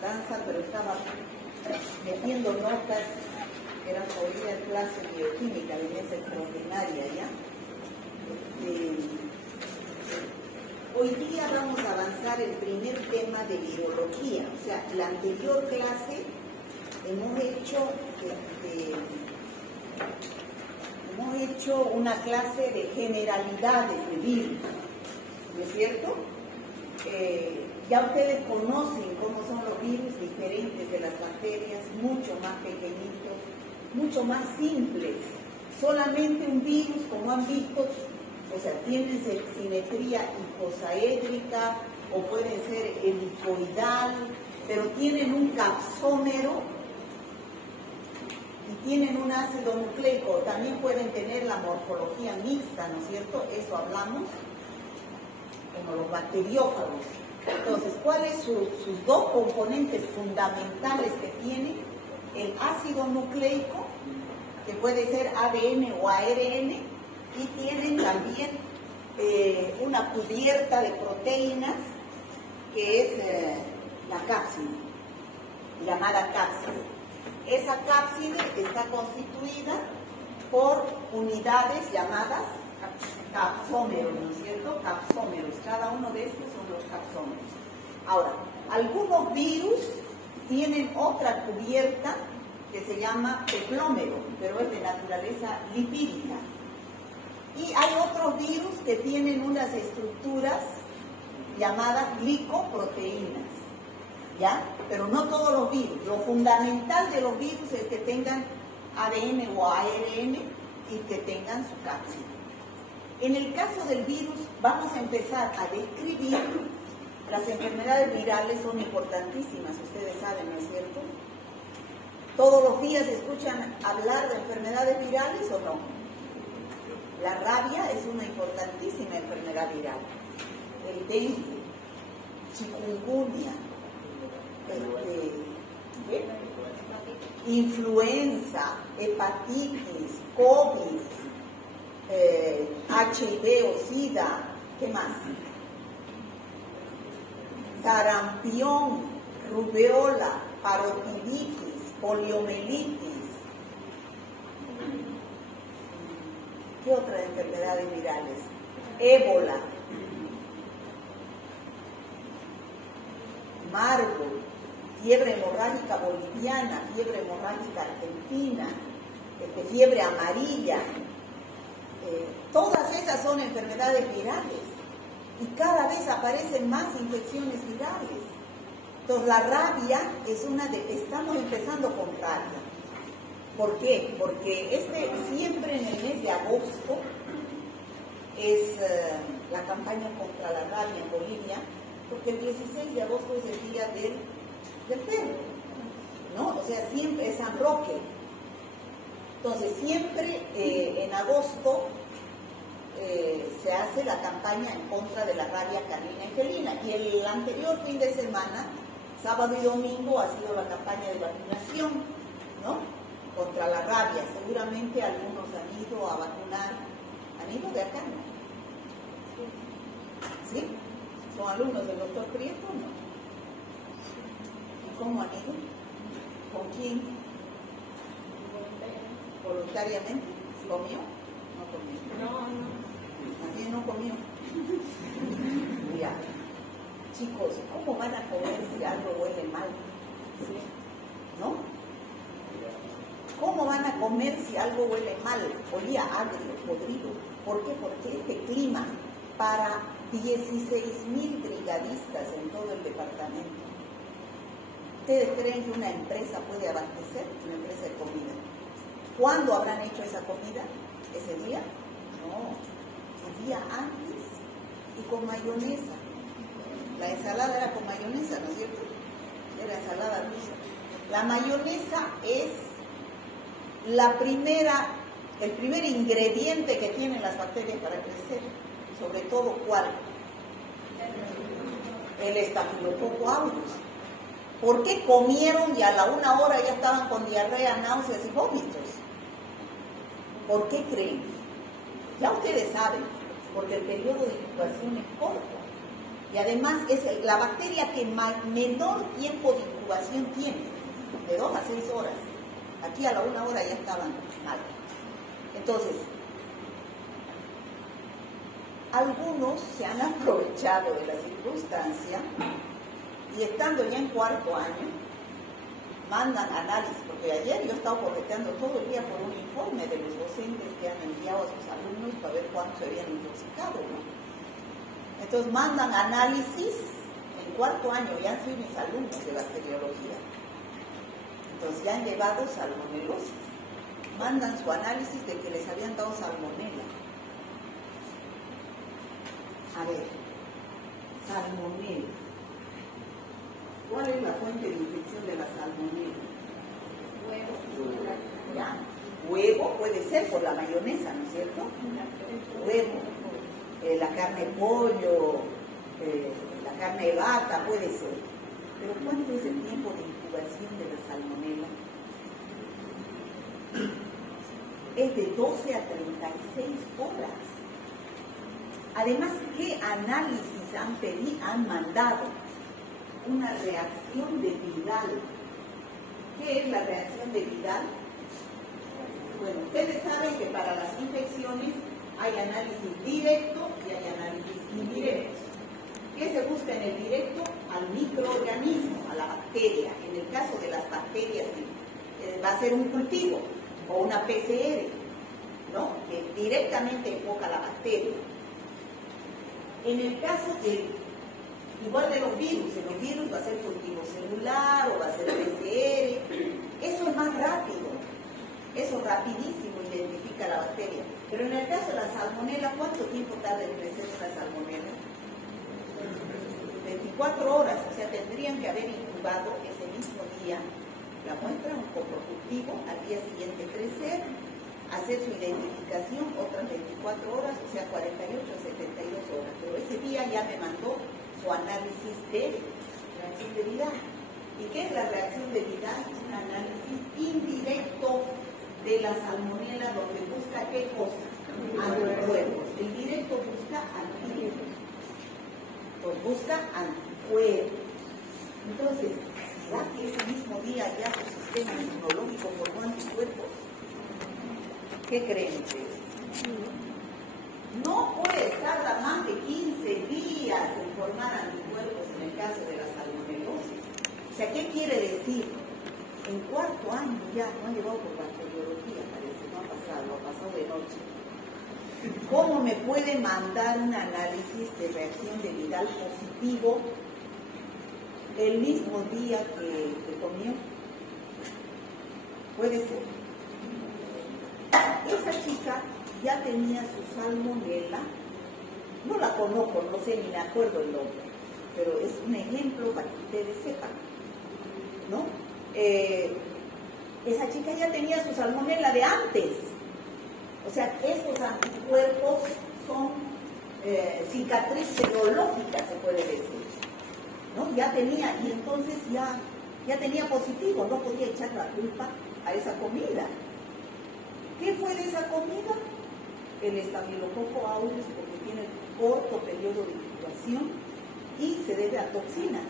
tardanza, pero estaba metiendo notas que eran por ir a clase de bioquímica, de mesa extraordinaria, ¿ya? Hoy día vamos a avanzar el primer tema de virología, o sea, la anterior clase hemos hecho una clase de generalidades de virus, ¿no es cierto? Ya ustedes conocen cómo son los virus diferentes de las bacterias, mucho más pequeñitos, mucho más simples. Solamente un virus, como han visto, o sea, tienen simetría icosaédrica o pueden ser helicoidal, pero tienen un capsómero y tienen un ácido nucleico. También pueden tener la morfología mixta, ¿no es cierto? Eso hablamos, como los bacteriófagos. Entonces, ¿cuáles son sus dos componentes fundamentales que tienen? El ácido nucleico, que puede ser ADN o ARN, y tienen también una cubierta de proteínas que es la cápside, llamada cápside. Esa cápside está constituida por unidades llamadas capsómeros, ¿no es cierto? Capsómeros, cada uno de estos son los capsómeros. Ahora, algunos virus tienen otra cubierta que se llama peplómero, pero es de naturaleza lipídica. Y hay otros virus que tienen unas estructuras llamadas glicoproteínas, ¿ya? Pero no todos los virus. Lo fundamental de los virus es que tengan ADN o ARN y que tengan su cápside. En el caso del virus, vamos a empezar a describir. Las enfermedades virales son importantísimas, ustedes saben, ¿no es cierto? ¿Todos los días escuchan hablar de enfermedades virales o no? La rabia es una importantísima enfermedad viral. El dengue, chikungunya, influenza, hepatitis, COVID, HIV o SIDA, ¿qué más? Sarampión, rubeola, parotiditis, poliomielitis. ¿Qué otras enfermedades virales? Ébola, Marburg, fiebre hemorrágica boliviana, fiebre hemorrágica argentina, fiebre amarilla. Todas esas son enfermedades virales y cada vez aparecen más infecciones virales. Entonces la rabia es estamos empezando con rabia. ¿Por qué? Porque siempre en el mes de agosto es la campaña contra la rabia en Bolivia, porque el 16 de agosto es el día del perro, ¿no? O sea, siempre es San Roque. Entonces, siempre en agosto se hace la campaña en contra de la rabia canina y felina. Y el anterior fin de semana, sábado y domingo, ha sido la campaña de vacunación, ¿no? Contra la rabia. Seguramente algunos han ido a vacunar. ¿Han ido de acá? ¿No? ¿Sí? ¿Son alumnos del doctor Prieto? ¿No? ¿Y cómo han ido? ¿Con quién? ¿Voluntariamente? ¿Comió? No comió. No. ¿También no comió? Ya. Chicos, ¿cómo van a comer si algo huele mal? ¿No? ¿Cómo van a comer si algo huele mal? Olía agrio, podrido. ¿Por qué? Porque este clima para 16,000 brigadistas en todo el departamento. ¿Ustedes creen que una empresa puede abastecer? Una empresa de comida. ¿Cuándo habrán hecho esa comida? ¿Ese día? No, el día antes y con mayonesa. La ensalada era con mayonesa, ¿no es cierto? Era ensalada rusa. La mayonesa es el primer ingrediente que tienen las bacterias para crecer. Sobre todo, ¿cuál? El Staphylococcus aureus. ¿Por qué comieron y a la 1 hora ya estaban con diarrea, náuseas y vómitos? ¿Por qué creen? Ya ustedes saben, porque el periodo de incubación es corto. Y además es la bacteria que menor tiempo de incubación incubación tiene? De 2 a 6 horas. Aquí a la 1 hora ya estaban mal. Entonces, algunos se han aprovechado de la circunstancia y estando ya en 4º año, mandan análisis, porque ayer yo he estado correteando todo el día por un informe de los docentes que han enviado a sus alumnos para ver cuántos se habían intoxicado, ¿no? Entonces mandan análisis, en 4º año ya han sido mis alumnos de bacteriología, entonces ya han llevado salmonelosis, mandan su análisis de que les habían dado salmonela. A ver, salmonela. ¿Cuál es la fuente de infección de la salmonela? Huevo. Ya. Huevo puede ser por la mayonesa, ¿no es cierto? Huevo. La carne de pollo, la carne de vaca, puede ser. Pero ¿cuánto es el tiempo de incubación de la salmonela? Es de 12 a 36 horas. Además, ¿qué análisis han mandado? Una reacción de Vidal. ¿Qué es la reacción de Vidal? Bueno, ustedes saben que para las infecciones hay análisis directo y hay análisis indirecto. ¿Qué se busca en el directo? Al microorganismo, a la bacteria. En el caso de las bacterias va a ser un cultivo o una PCR, ¿no? Que directamente enfoca a la bacteria. En el caso igual de los virus, en los virus va a ser cultivo celular o va a ser PCR, eso es más rápido, eso rapidísimo identifica la bacteria. Pero en el caso de la salmonela, ¿cuánto tiempo tarda en crecer una salmonela? 24 horas, o sea, tendrían que haber incubado ese mismo día la muestra, un poco cultivo, al día siguiente crecer, hacer su identificación otras 24 horas, o sea, 48 a 72 horas. Pero ese día ya me mandó su análisis de reacción de Vidal. ¿Y qué es la reacción de Vidal? Un análisis indirecto de la salmonela donde busca ¿qué cosa? Anticuerpos. El directo busca anticuerpos. Pues busca anticuerpos. Entonces, ¿será que ese mismo día ya su sistema inmunológico formó anticuerpos? ¿Qué creen ustedes? No puede tardar más de 15 días en formar anticuerpos en el caso de la salmonelosis. O sea, ¿qué quiere decir? En 4º año ya no han llevado por bacteriología, parece, no ha pasado de noche. ¿Cómo me puede mandar un análisis de reacción de Vidal positivo el mismo día que comió? Puede ser. Esa chica ya tenía su salmonela, no la conozco, no sé ni me acuerdo el nombre, pero es un ejemplo para que ustedes sepan, ¿no? Esa chica ya tenía su salmonela de antes, o sea, esos anticuerpos son cicatriz serológica, se puede decir, ¿no? Ya tenía, y entonces ya tenía positivo, no podía echar la culpa a esa comida. ¿Qué fue de esa comida? El estafilococo aureus, porque tiene corto periodo de incubación y se debe a toxinas.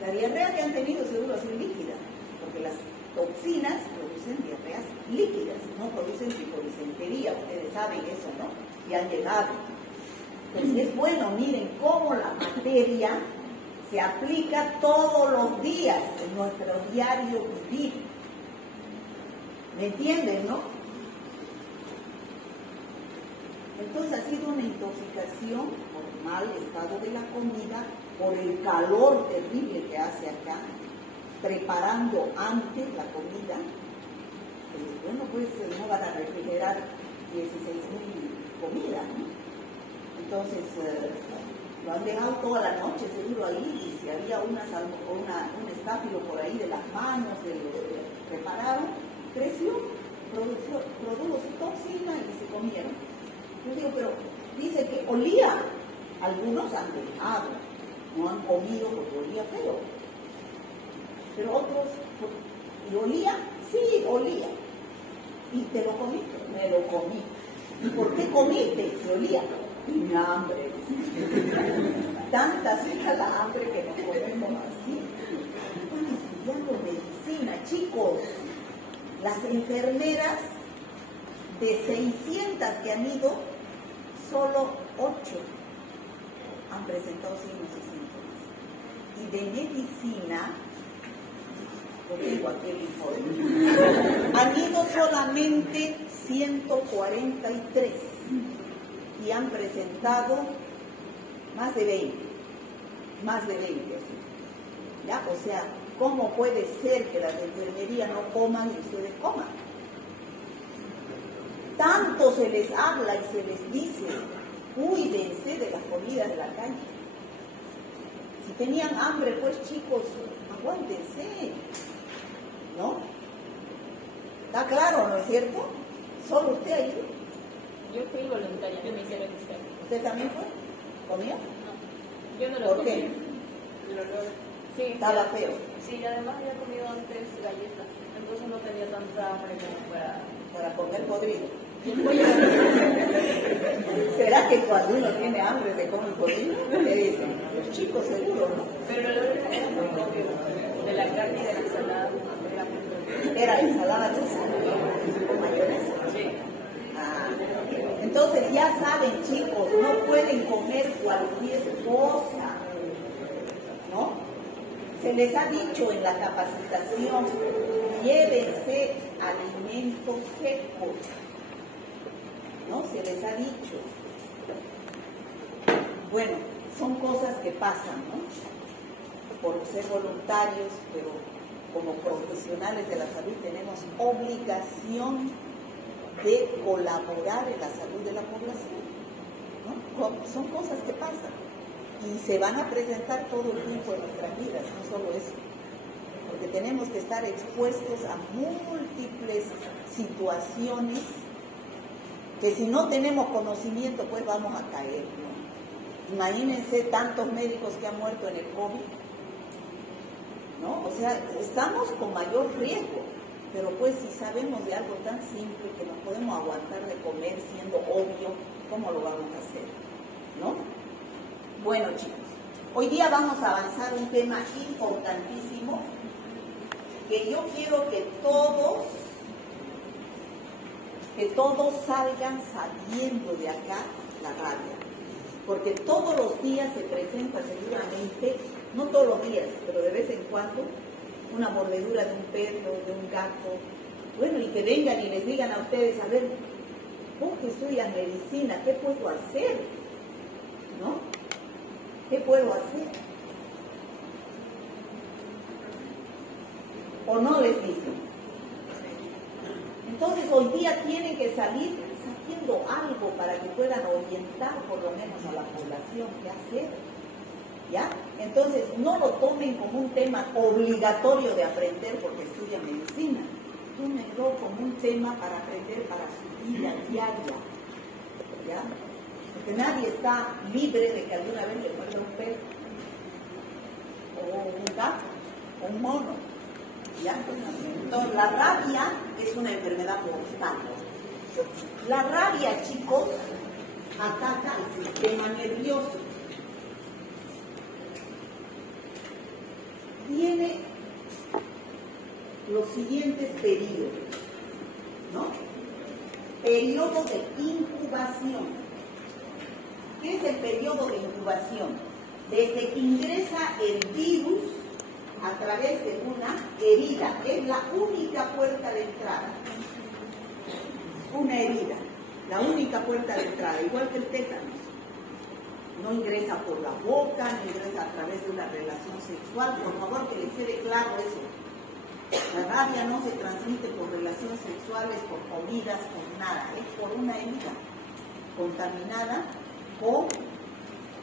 La diarrea que han tenido seguro ha sido líquida, porque las toxinas producen diarreas líquidas, no producen tricolisentería, ustedes saben eso, ¿no? Y han llegado. Entonces es bueno, miren cómo la materia se aplica todos los días en nuestro diario vivir. ¿Me entienden, no? Entonces ha sido una intoxicación por mal estado de la comida, por el calor terrible que hace acá, preparando antes la comida. Bueno, pues no van a refrigerar 16.000 comidas, ¿no? Entonces lo han dejado toda la noche seguro ahí, y si había un estáfilo por ahí de las manos de los que prepararon, creció, produjo su toxina y se comieron. Yo digo, pero dice que olía. Algunos han dejado, no han comido porque olía feo. Pero otros, ¿y olía? Sí, olía. ¿Y te lo comiste? Me lo comí. ¿Y por qué comiste? Se olía. Tenía hambre. Tanta era la hambre que nos comemos así. Las enfermeras, de 600 que han ido, solo 8 han presentado signos y síntomas. Y de medicina, lo digo aquí el informe, han ido solamente 143 y han presentado más de 20. ¿Ya? O sea, ¿cómo puede ser que las de enfermería no coman y ustedes coman? Tanto se les habla y se les dice, cuídense de las comidas de la calle. Si tenían hambre, pues chicos, aguántense, ¿no? ¿Está claro, no es cierto? ¿Solo usted ha ido? Yo fui voluntaria, no me hicieron examen. ¿Usted también fue? ¿Comió? No, yo no lo ¿Por comí. qué? Sí, Estaba feo. Sí, y además había comido antes galletas, entonces no tenía tanta hambre como Para comer podrido. Y el pollo ¿Será que cuando uno tiene hambre se come podrido? ¿Qué dicen? Los chicos seguro, ¿no? pero la verdad era muy obvio, de la carne y de la ensalada, era muy obvio. Era ensalada rusa con mayonesa. Sí. Ah, entonces ya saben, chicos, no pueden comer cualquier cosa, ¿no? Se les ha dicho en la capacitación, llévense alimentos secos, ¿no? Se les ha dicho. Bueno, son cosas que pasan, ¿no? Por ser voluntarios, pero como profesionales de la salud tenemos obligación de colaborar en la salud de la población, ¿no? Son cosas que pasan y se van a presentar todo el tiempo en nuestras vidas, no solo eso, porque tenemos que estar expuestos a múltiples situaciones que si no tenemos conocimiento pues vamos a caer, ¿no? Imagínense tantos médicos que han muerto en el COVID, ¿no? O sea, estamos con mayor riesgo, pero pues si sabemos de algo tan simple que nos podemos aguantar de comer siendo obvio, ¿cómo lo vamos a hacer? ¿No? Bueno, chicos, hoy día vamos a avanzar un tema importantísimo que yo quiero que todos salgan sabiendo de acá la rabia, porque todos los días se presenta seguramente, no todos los días, pero de vez en cuando, una mordedura de un perro, de un gato, bueno, y que vengan y les digan a ustedes, a ver, vos que estudias medicina, ¿qué puedo hacer? ¿No? ¿Qué puedo hacer? ¿O no les dicen? Entonces hoy día tienen que salir haciendo algo para que puedan orientar por lo menos a la población qué hacer. ¿Ya? Entonces no lo tomen como un tema obligatorio de aprender porque estudian medicina. Tómenlo como un tema para aprender para su vida diaria. ¿Ya? Porque nadie está libre de que alguna vez le muerda un perro, o un gato, o un mono. ¿Ya? Entonces, la rabia es una enfermedad mortal. La rabia, chicos, ataca el sistema nervioso. Tiene los siguientes periodos, ¿no? Periodo de incubación. ¿Qué es el periodo de incubación? Desde que ingresa el virus a través de una herida, es la única puerta de entrada. Una herida, la única puerta de entrada, igual que el tétano. No ingresa por la boca, no ingresa a través de una relación sexual. Por favor, que les quede claro eso. La rabia no se transmite por relaciones sexuales, por comidas, por nada. Es por una herida contaminada con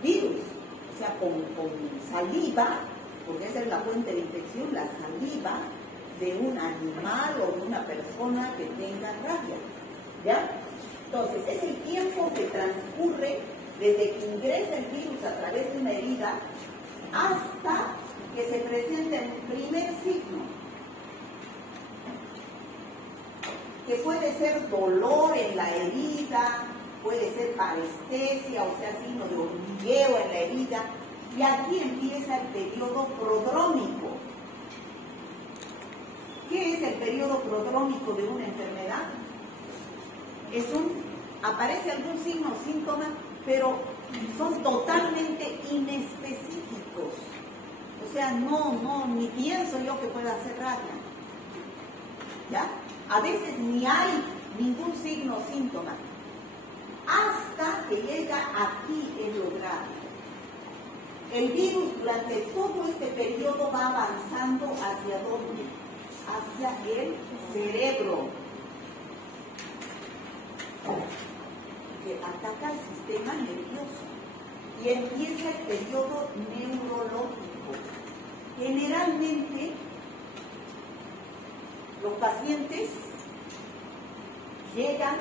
virus, o sea, con saliva, porque esa es la fuente de infección, la saliva de un animal o de una persona que tenga rabia. ¿Ya? Entonces, es el tiempo que transcurre desde que ingresa el virus a través de una herida hasta que se presenta el primer signo, que puede ser dolor en la herida, puede ser parestesia, o sea, signo de hormigueo en la herida, y aquí empieza el periodo prodrómico. ¿Qué es el periodo prodrómico de una enfermedad? Aparece algún signo o síntoma, pero son totalmente inespecíficos. O sea, ni pienso yo que pueda ser rabia. ¿Ya? A veces ni hay ningún signo o síntoma. Hasta que llega aquí el lo grave. El virus durante todo este periodo va avanzando ¿hacia dónde? Hacia el cerebro, que ataca el sistema nervioso y empieza el periodo neurológico. Generalmente los pacientes llegan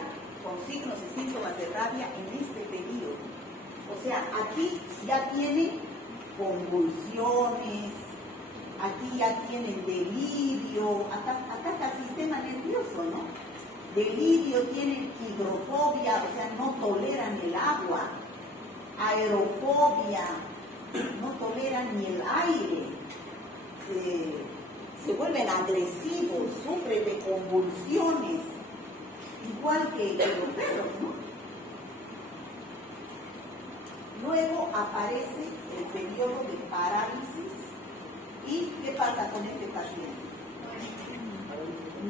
con signos y síntomas de rabia en este periodo. O sea, aquí ya tienen convulsiones, aquí ya tienen delirio, ataca el sistema nervioso, ¿no? Delirio, tienen hidrofobia, o sea, no toleran el agua, aerofobia, no toleran ni el aire, se vuelven agresivos, sufren de convulsiones, igual que los perros, ¿no? Luego aparece el periodo de parálisis. ¿Y qué pasa con este paciente?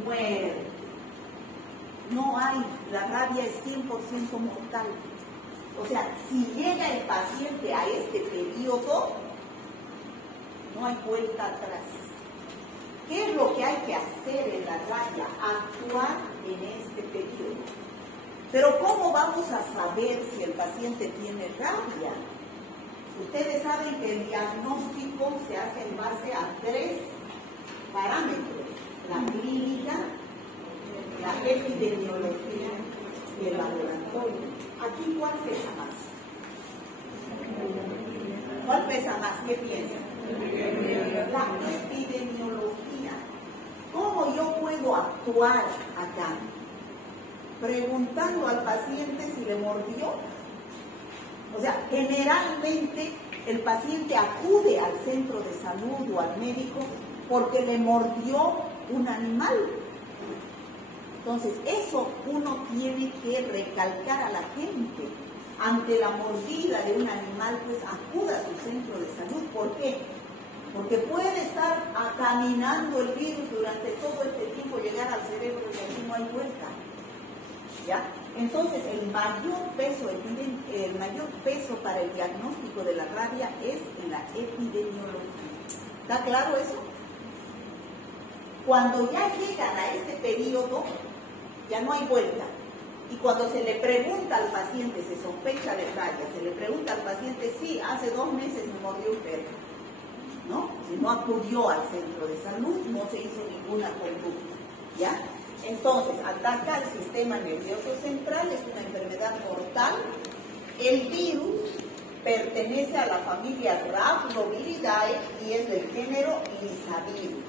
Muere. No hay, la rabia es 100% mortal. O sea, si llega el paciente a este periodo, no hay vuelta atrás. ¿Qué es lo que hay que hacer en la rabia? Actuar en este periodo. Pero ¿cómo vamos a saber si el paciente tiene rabia? Ustedes saben que el diagnóstico se hace en base a 3 parámetros: la clínica, la epidemiología y el laboratorio. Aquí, ¿cuál pesa más? ¿Cuál pesa más? ¿Qué piensan? La epidemiología. ¿Cómo yo puedo actuar acá? Preguntando al paciente si le mordió. O sea, generalmente el paciente acude al centro de salud o al médico porque le mordió un animal. Entonces, eso uno tiene que recalcar a la gente. Ante la mordida de un animal, pues acuda a su centro de salud. ¿Por qué? Porque puede estar caminando el virus durante todo este tiempo, llegar al cerebro y aquí no hay vuelta. ¿Ya? Entonces, el mayor peso para el diagnóstico de la rabia es en la epidemiología. ¿Está claro eso? Cuando ya llegan a este periodo, ya no hay vuelta. Y cuando se le pregunta al paciente, se sospecha de rabia, se le pregunta al paciente, sí, hace 2 meses me mordió un perro, ¿no? Si no acudió al centro de salud, no se hizo ninguna conducta, ¿ya? Entonces, ataca al sistema nervioso central, es una enfermedad mortal. El virus pertenece a la familia Rhabdoviridae y es del género Lyssavirus,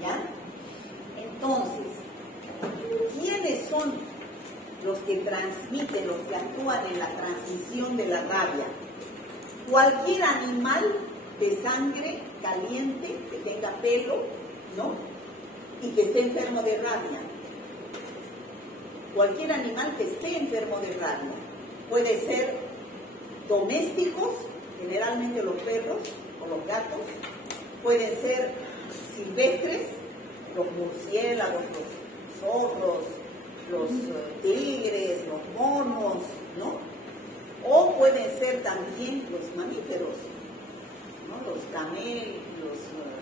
¿ya? Entonces, ¿quiénes son los que transmiten, los que actúan en la transmisión de la rabia? Cualquier animal de sangre caliente, que tenga pelo, ¿no? Y que esté enfermo de rabia. Cualquier animal que esté enfermo de rabia. Puede ser domésticos, generalmente los perros o los gatos. Pueden ser silvestres, los murciélagos, los zorros, los tigres, los monos, ¿no? O pueden ser también los mamíferos, ¿no? Los camellos,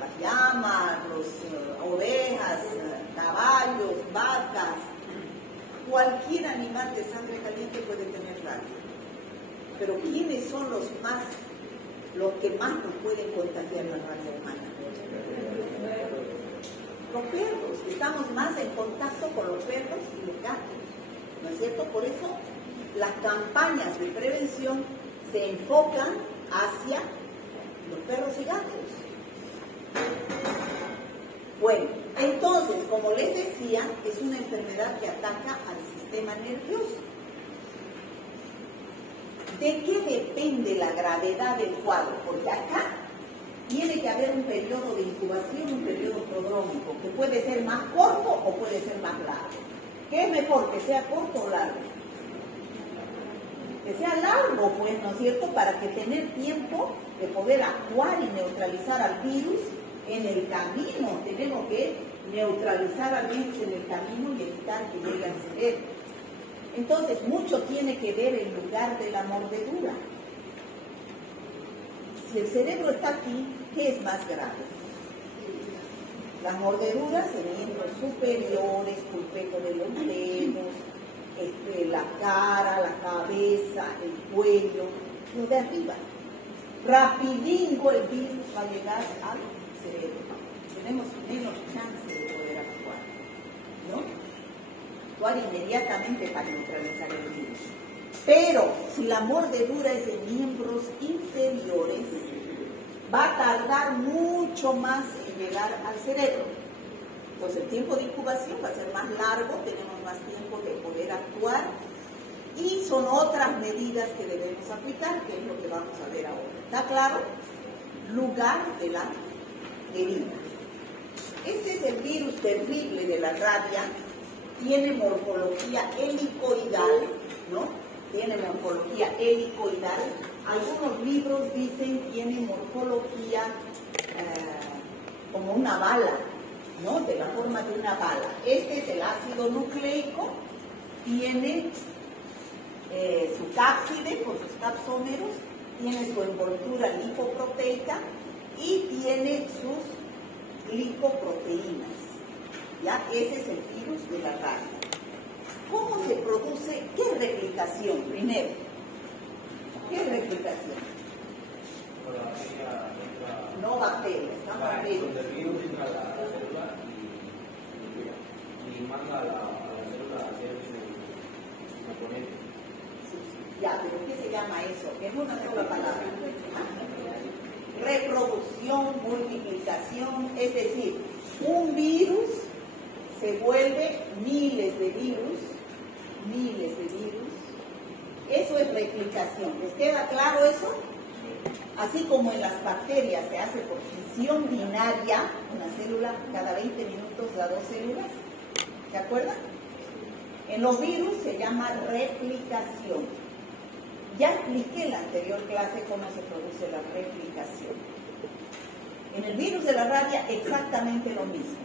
las llamas, las ovejas, caballos, vacas. Cualquier animal de sangre caliente puede tener rabia. Pero ¿quiénes son los que más nos pueden contagiar la rabia humana? Los perros. Estamos más en contacto con los perros y los gatos, ¿no es cierto? Por eso las campañas de prevención se enfocan hacia los perros y gatos. Bueno, entonces, como les decía, es una enfermedad que ataca al sistema nervioso. ¿De qué depende la gravedad del cuadro? Porque acá tiene que haber un periodo de incubación, un periodo prodrómico, que puede ser más corto o puede ser más largo. ¿Qué es mejor, que sea corto o largo? Que sea largo, pues, ¿no es cierto? Para que tener tiempo de poder actuar y neutralizar al virus en el camino. Tenemos que neutralizar al virus en el camino y evitar que llegue al cerebro. Entonces, mucho tiene que ver el lugar de la mordedura. Si el cerebro está aquí, ¿qué es más grave? Las mordeduras en miembros superiores, pulpeto de los dedos, la cara, la cabeza, el cuello, lo de arriba. Rapidingo el virus va a llegar al cerebro. Tenemos menos chance de poder actuar, ¿no? Actuar inmediatamente para neutralizar el virus. Pero si la mordedura es en miembros inferiores, va a tardar mucho más en llegar al cerebro. Entonces el tiempo de incubación va a ser más largo, tenemos más tiempo de poder actuar y son otras medidas que debemos aplicar, que es lo que vamos a ver ahora. ¿Está claro? Lugar de la herida. Este es el virus terrible de la rabia, tiene morfología helicoidal, ¿no? Tiene morfología helicoidal. Algunos libros dicen que tiene morfología como una bala, ¿no? De la forma de una bala. Este es el ácido nucleico, tiene su cápside con sus capsómeros, tiene su envoltura lipoproteica y tiene sus glicoproteínas. ¿Ya? Ese es el virus de la rabia. ¿Cómo se produce? ¿Qué es replicación? Primero, ¿qué es replicación? No bacterias, no bacterias. El virus entra a la célula y manda a la célula a hacer su componente. Ya, pero ¿qué se llama eso? En una sola palabra. Reproducción, multiplicación, es decir, un virus se vuelve miles de virus. Eso es replicación. ¿Les queda claro eso? Así como en las bacterias se hace por fisión binaria, una célula cada 20 minutos da 2 células, ¿se acuerdan? En los virus se llama replicación. Ya expliqué en la anterior clase cómo se produce la replicación. En el virus de la rabia exactamente lo mismo.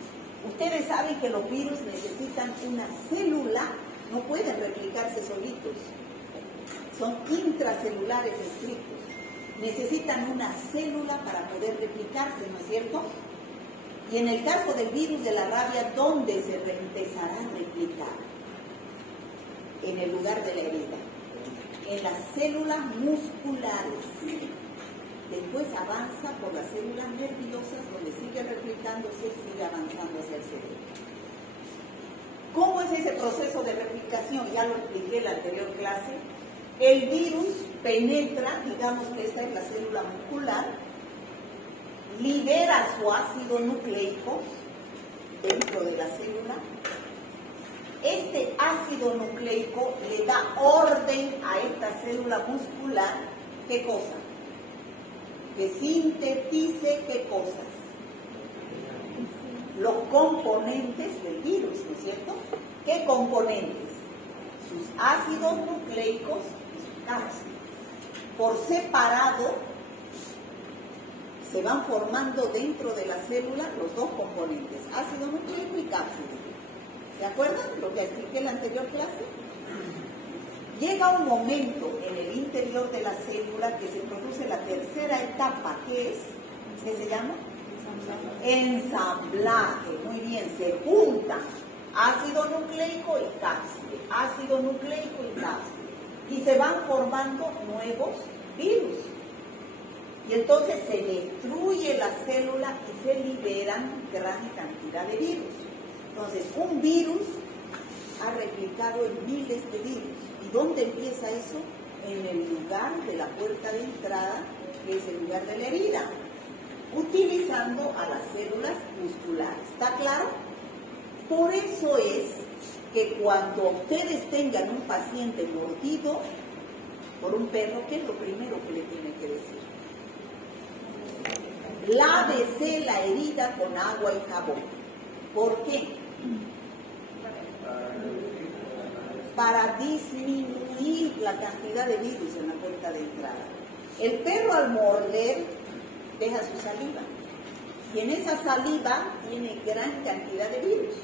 Ustedes saben que los virus necesitan una célula, no pueden replicarse solitos. Son intracelulares estrictos. Necesitan una célula para poder replicarse, ¿no es cierto? Y en el caso del virus de la rabia, ¿dónde se empezará a replicar? En el lugar de la herida. En las células musculares. Después avanza por las células nerviosas, donde sigue replicándose y sigue avanzando hacia el cerebro. ¿Cómo es ese proceso de replicación? Ya lo expliqué en la anterior clase. El virus penetra, digamos que esta es la célula muscular, libera su ácido nucleico dentro de la célula. Este ácido nucleico le da orden a esta célula muscular, ¿qué cosa? Que sintetice ¿qué cosas? Los componentes del virus, ¿no es cierto? ¿Qué componentes? Sus ácidos nucleicos y su cápside. Por separado se van formando dentro de la célula los dos componentes, ácido nucleico y cápside. ¿Se acuerdan lo que expliqué en la anterior clase? Llega un momento en el interior de la célula que se produce la tercera etapa, ¿qué es? ¿Qué se llama? Ensamblaje. Muy bien, se juntan ácido nucleico y cápside, ácido nucleico y cápside, y se van formando nuevos virus. Y entonces se destruye la célula y se liberan gran cantidad de virus. Entonces, un virus ha replicado en miles de virus. ¿Y dónde empieza eso? En el lugar de la puerta de entrada, que es el lugar de la herida, utilizando a las células musculares. ¿Está claro? Por eso es que cuando ustedes tengan un paciente mordido por un perro, ¿qué es lo primero que le tienen que decir? Lávese la herida con agua y jabón. ¿Por qué? Para disminuir la cantidad de virus en la puerta de entrada. El perro al morder deja su saliva y en esa saliva tiene gran cantidad de virus.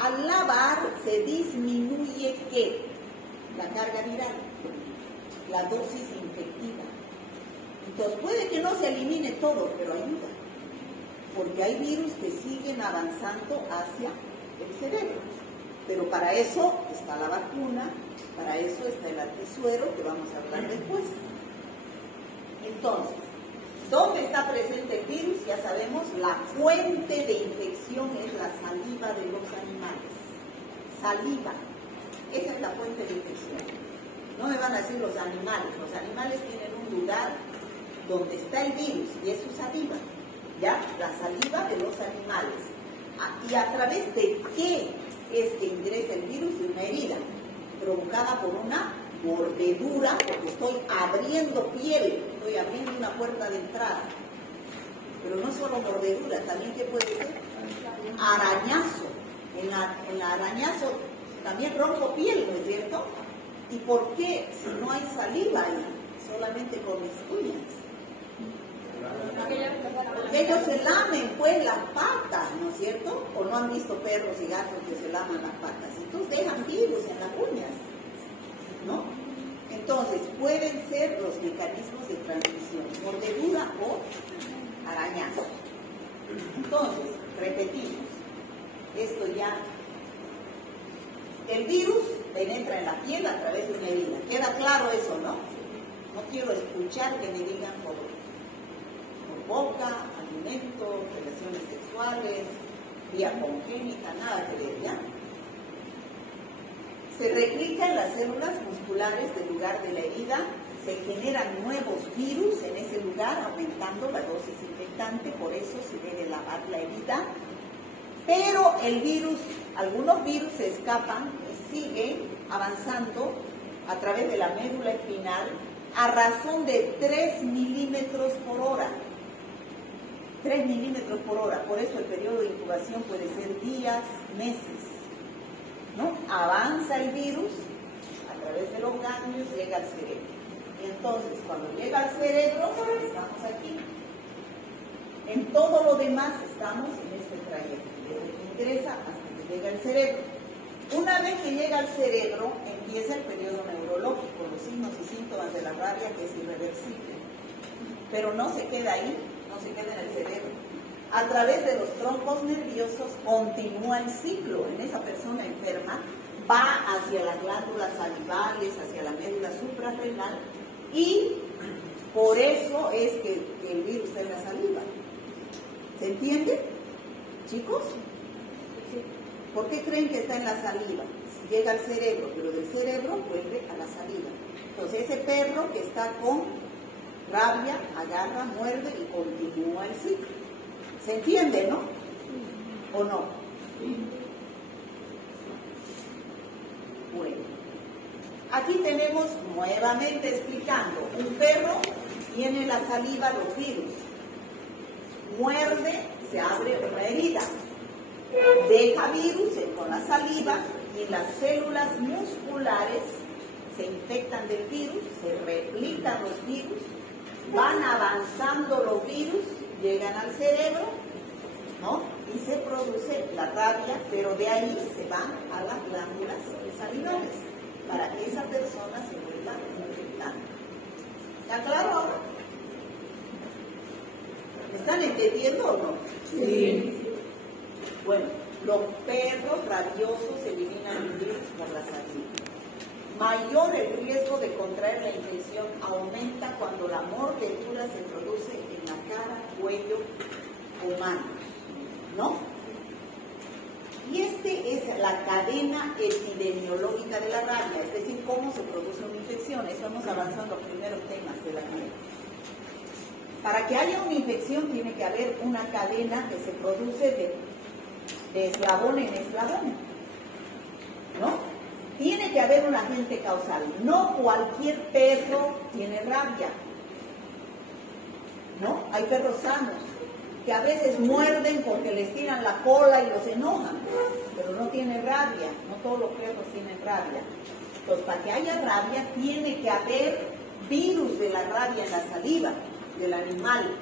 Al lavar se disminuye ¿qué? La carga viral, la dosis infectiva. Entonces puede que no se elimine todo, pero ayuda, porque hay virus que siguen avanzando hacia el cerebro. Pero para eso está la vacuna, para eso está el antisuero, que vamos a hablar después. Entonces, ¿dónde está presente el virus? Ya sabemos, la fuente de infección es la saliva de los animales. Saliva, esa es la fuente de infección. No me van a decir los animales tienen un lugar donde está el virus y es su saliva, ¿ya? La saliva de los animales. ¿Y a través de qué es que ingresa el virus? De una herida provocada por una mordedura, porque estoy abriendo piel, estoy abriendo una puerta de entrada. Pero no solo mordedura, también ¿qué puede ser? Arañazo. En la arañazo también rompo piel, ¿no es cierto? ¿Y por qué si no hay saliva ahí? Solamente con mis uñas. Porque ellos se lamen pues las patas, ¿no es cierto? O no han visto perros y gatos que se laman las patas. Entonces dejan virus en las uñas, ¿no? Entonces pueden ser los mecanismos de transmisión, mordedura o arañazo. Entonces, repetimos, esto ya, el virus penetra en la piel a través de una herida. ¿Queda claro eso, no? No quiero escuchar que me digan por boca, alimento, relaciones sexuales, vía congénita, nada que ver, ¿ya? Se replican las células musculares del lugar de la herida, se generan nuevos virus en ese lugar, aumentando la dosis infectante, por eso se debe lavar la herida. Pero el virus, algunos virus se escapan y siguen avanzando a través de la médula espinal a razón de 3 milímetros por hora. 3 milímetros por hora, por eso el periodo de incubación puede ser días, meses, ¿no? Avanza el virus a través de los ganglios, llega al cerebro. Y entonces, cuando llega al cerebro, estamos aquí. En todo lo demás estamos en este trayecto, desde que ingresa hasta que llega al cerebro. Una vez que llega al cerebro, empieza el periodo neurológico, los signos y síntomas de la rabia, que es irreversible. Pero no se queda ahí, no se queda en el cerebro. A través de los troncos nerviosos continúa el ciclo. En esa persona enferma va hacia las glándulas salivales, hacia la médula suprarrenal, y por eso es que el virus está en la saliva. ¿Se entiende, chicos? ¿Por qué creen que está en la saliva? Si llega al cerebro, pero del cerebro vuelve a la saliva. Entonces ese perro que está con rabia, agarra, muerde y continúa el ciclo. ¿Se entiende, no? ¿O no? Bueno, aquí tenemos nuevamente explicando, un perro tiene la saliva, los virus, muerde, se abre una herida, deja virus con la saliva y las células musculares se infectan del virus, se replican los virus, van avanzando los virus, llegan al cerebro, ¿no? Y se produce la rabia, pero de ahí se van a las glándulas salivales para que esa persona se vuelva infectada. ¿Está claro ahora? ¿Me están entendiendo o no? Sí. Bueno, los perros rabiosos eliminan el virus por la saliva. Mayor el riesgo de contraer la infección aumenta cuando la mordedura se produce en la cara, cuello o manos, ¿no? Y es la cadena epidemiológica de la rabia, es decir, cómo se produce una infección. Eso hemos avanzado en los primeros temas de la guía. Para que haya una infección tiene que haber una cadena que se produce de eslabón en eslabón, ¿no? Tiene que haber un agente causal. No cualquier perro tiene rabia, ¿no? Hay perros sanos que a veces muerden porque les tiran la cola y los enojan, pero no tienen rabia, no todos los perros tienen rabia. Entonces, para que haya rabia, tiene que haber virus de la rabia en la saliva del animal.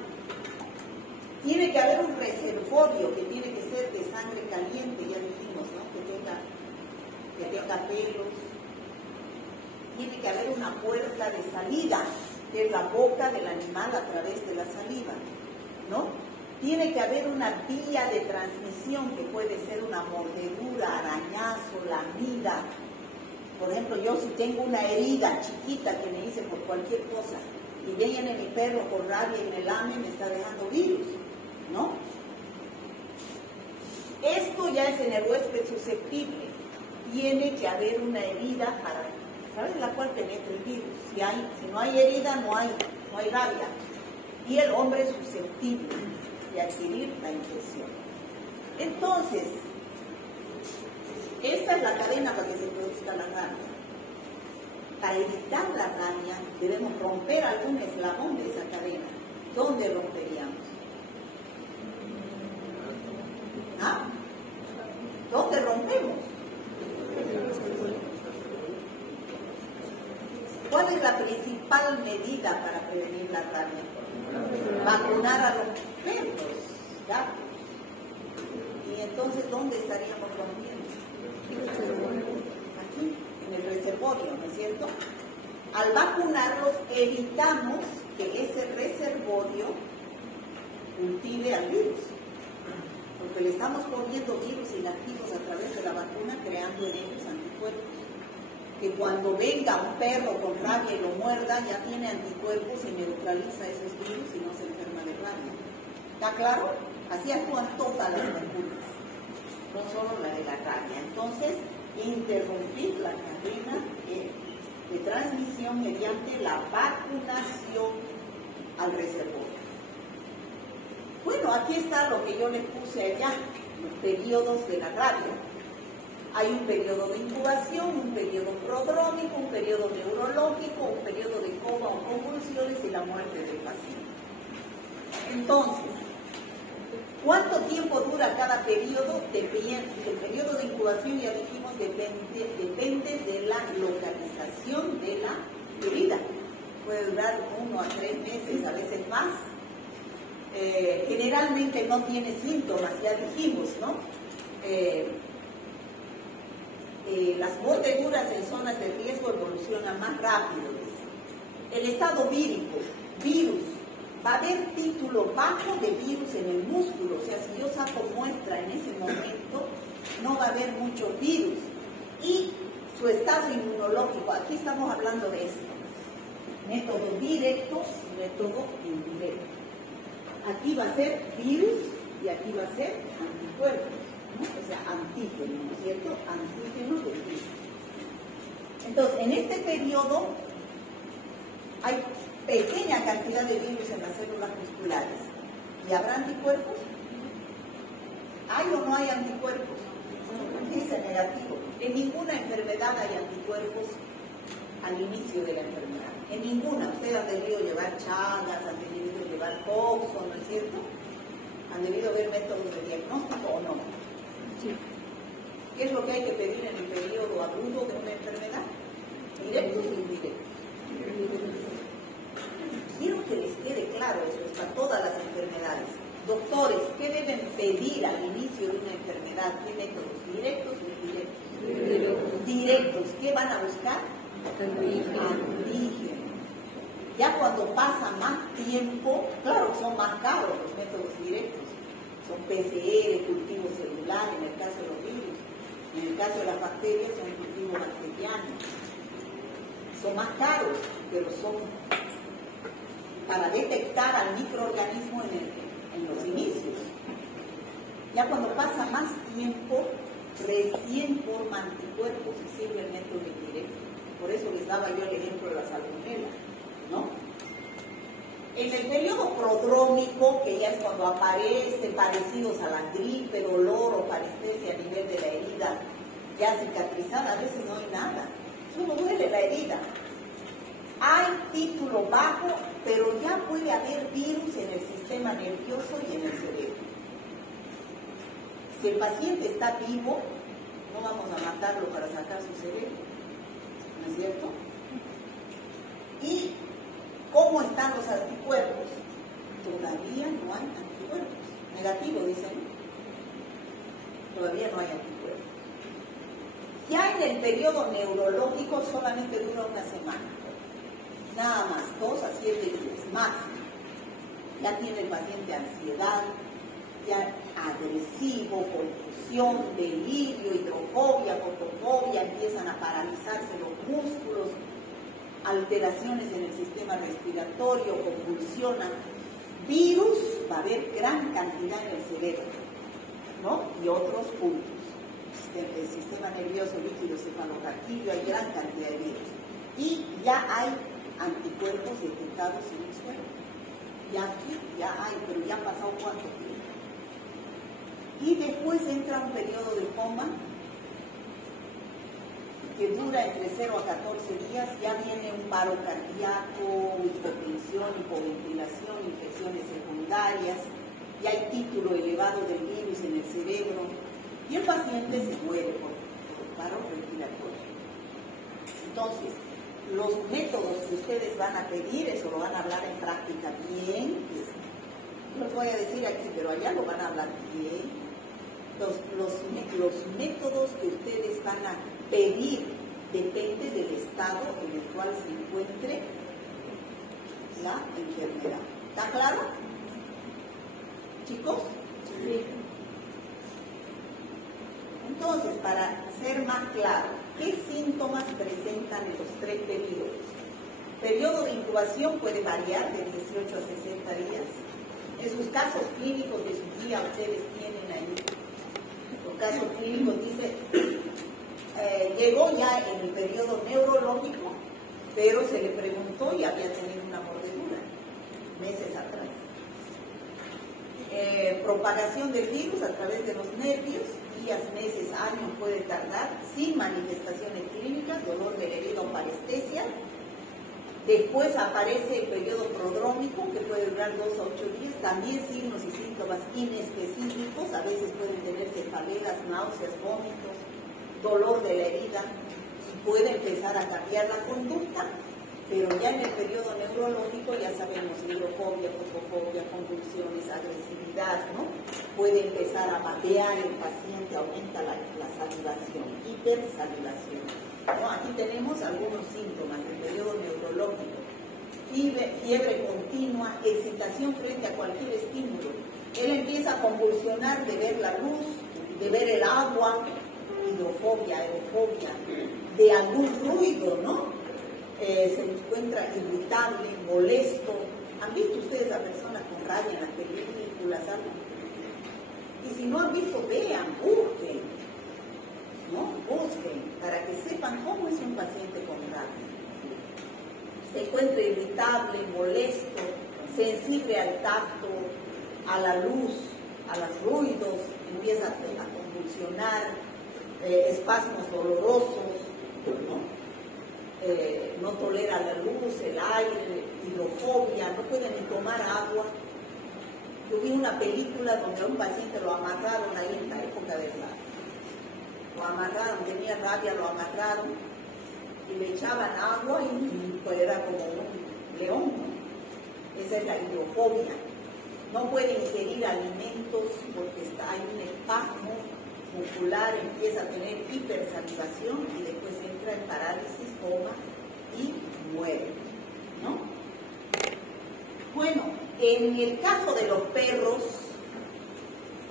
Tiene que haber un reservorio que tiene que ser de sangre caliente, ya dijimos, ¿no? Que tenga pelos. Tiene que haber una puerta de salida, que es la boca del animal a través de la saliva, ¿no? Tiene que haber una vía de transmisión que puede ser una mordedura, arañazo, lamida. Por ejemplo, yo si tengo una herida chiquita que me hice por cualquier cosa y viene mi perro con rabia y me lame, me está dejando virus, ¿no? Esto ya es en el huésped susceptible. Tiene que haber una herida para, ¿sabes?, la cual penetre el virus. Si no hay herida, no hay rabia. Y el hombre es susceptible de adquirir la infección. Entonces, esta es la cadena para que se produzca la rabia. Para evitar la rabia, debemos romper algún eslabón de esa cadena. ¿Dónde romperíamos? ¿Ah? ¿Dónde rompemos? ¿Cuál es la principal medida para prevenir la rabia? Vacunar a los perros, gatos. Y entonces, ¿dónde estaríamos rompiendo? Aquí, en el reservorio, ¿no es cierto? Al vacunarlos, evitamos que ese reservorio cultive al virus. Porque le estamos poniendo virus inactivos a través de la vacuna, creando en ellos anticuerpos. Que cuando venga un perro con rabia y lo muerda, ya tiene anticuerpos y neutraliza esos virus y no se enferma de rabia. ¿Está claro? Así actúan todas las vacunas, no solo la de la rabia. Entonces, interrumpir la cadena de transmisión mediante la vacunación al reservorio. Bueno, aquí está lo que yo les puse allá, los periodos de la rabia. Hay un periodo de incubación, un periodo prodrómico, un periodo neurológico, un periodo de coma o convulsiones y la muerte del paciente. Entonces, ¿cuánto tiempo dura cada periodo? El periodo de incubación, ya dijimos, depende de la localización de la herida. Puede durar 1 a 3 meses, a veces más. Generalmente no tiene síntomas, ya dijimos, ¿no? Las mordeduras en zonas de riesgo evolucionan más rápido. El estado vírico, virus, va a haber título bajo de virus en el músculo, o sea, si yo saco muestra en ese momento, no va a haber mucho virus. Y su estado inmunológico, aquí estamos hablando de esto, método directo, método indirecto. Aquí va a ser virus y aquí va a ser anticuerpos, ¿no? O sea, antígeno, ¿no es cierto? Antígenos de virus. Entonces, en este periodo hay pequeña cantidad de virus en las células musculares. ¿Y habrá anticuerpos? ¿Hay o no hay anticuerpos? Dice negativo. En ninguna enfermedad hay anticuerpos al inicio de la enfermedad. En ninguna. Ustedes han debido llevar Chagas, han debido llevar Coxo, ¿no es cierto? Han debido ver métodos de diagnóstico o no. Sí. ¿Qué es lo que hay que pedir en el periodo agudo de una enfermedad? Directos o indirectos. Quiero que les quede claro eso, es para todas las enfermedades. Doctores, ¿qué deben pedir al inicio de una enfermedad? ¿Qué métodos? ¿Directos o indirectos? Directos. ¿Qué van a buscar? Antígeno. Ya cuando pasa más tiempo, claro, son más caros los métodos directos. Son PCR, cultivo celular, en el caso de los virus. En el caso de las bacterias, son cultivo bacteriano. Son más caros, pero son para detectar al microorganismo en los inicios. Ya cuando pasa más tiempo, recién forma anticuerpos y sirve el método indirecto. Por eso les daba yo el ejemplo de la salmonela, ¿no? En el periodo prodrómico, que ya es cuando aparecen parecidos a la gripe, dolor o parestesia a nivel de la herida ya cicatrizada, a veces no hay nada, solo duele la herida. Hay título bajo pero ya puede haber virus en el sistema nervioso y en el cerebro. Si el paciente está vivo, no vamos a matarlo para sacar su cerebro, ¿no es cierto? ¿Y cómo están los anticuerpos? Todavía no hay anticuerpos. Negativo, dicen. Todavía no hay anticuerpos. Ya en el periodo neurológico solamente dura una semana. Nada más, 2 a 7 días, máximo. Ya tiene el paciente ansiedad, ya agresivo, confusión, delirio, hidrofobia, fotofobia, empiezan a paralizarse los músculos, alteraciones en el sistema respiratorio, convulsionan. Virus va a haber gran cantidad en el cerebro, ¿no? Y otros puntos. El sistema nervioso líquido cefalorraquídeo, hay gran cantidad de virus. Y ya hay anticuerpos detectados en el suelo. Ya aquí, ya hay, pero ya ha pasado cuánto tiempo. Y después entra un periodo de coma que dura entre 0 a 14 días, ya viene un paro cardíaco, hipotensión, hipoventilación, infecciones secundarias, ya hay título elevado del virus en el cerebro y el paciente se muere por paro respiratorio. Entonces, los métodos que ustedes van a pedir, eso lo van a hablar en práctica bien, no lo voy a decir aquí, pero allá lo van a hablar bien. Los métodos que ustedes van a pedir depende del estado en el cual se encuentre la enfermedad. ¿Está claro? ¿Chicos? Sí. Entonces, para ser más claro, ¿qué síntomas presentan en los 3 periodos? El periodo de incubación puede variar de 18 a 60 días. En sus casos clínicos de su guía, ustedes tienen ahí los casos clínicos, dice, llegó ya en el periodo neurológico, pero se le preguntó y había tenido una mordedura meses atrás. Propagación del virus a través de los nervios, días, meses, años puede tardar, sin manifestaciones clínicas, dolor de la herida o parestesia. Después aparece el periodo prodrómico, que puede durar 2 a 8 días, también signos y síntomas inespecíficos, a veces pueden tener cefaleas, náuseas, vómitos, dolor de la herida, y puede empezar a cambiar la conducta, pero ya en el periodo neurológico ya sabemos, hidrofobia, fotofobia, convulsiones, agresividad, ¿no? Puede empezar a matear el paciente, aumenta la salivación, hipersalivación. ¿No? Aquí tenemos algunos síntomas del periodo neurológico: fiebre continua, excitación frente a cualquier estímulo. Él empieza a convulsionar de ver la luz, de ver el agua, hidrofobia, aerofobia, de algún ruido, ¿no? Se encuentra irritable, molesto. ¿Han visto ustedes a personas con rabia en las películas? Y si no han visto, vean, busquen, ¿no? Busquen para que sepan cómo es un paciente con rabia. Se encuentra irritable, molesto, sensible al tacto, a la luz, a los ruidos, empieza a convulsionar, espasmos dolorosos, ¿no? No tolera la luz, el aire, hidrofobia, no puede ni tomar agua. Yo vi una película donde a un paciente lo amarraron ahí en la época del mar. Lo amarraron, tenía rabia, lo amarraron y le echaban agua y pues era como un león, ¿no? Esa es la hidrofobia. No puede ingerir alimentos porque hay un espasmo muscular, empieza a tener hipersalivación y después entra en parálisis, coma y muere, ¿no? Bueno, en el caso de los perros,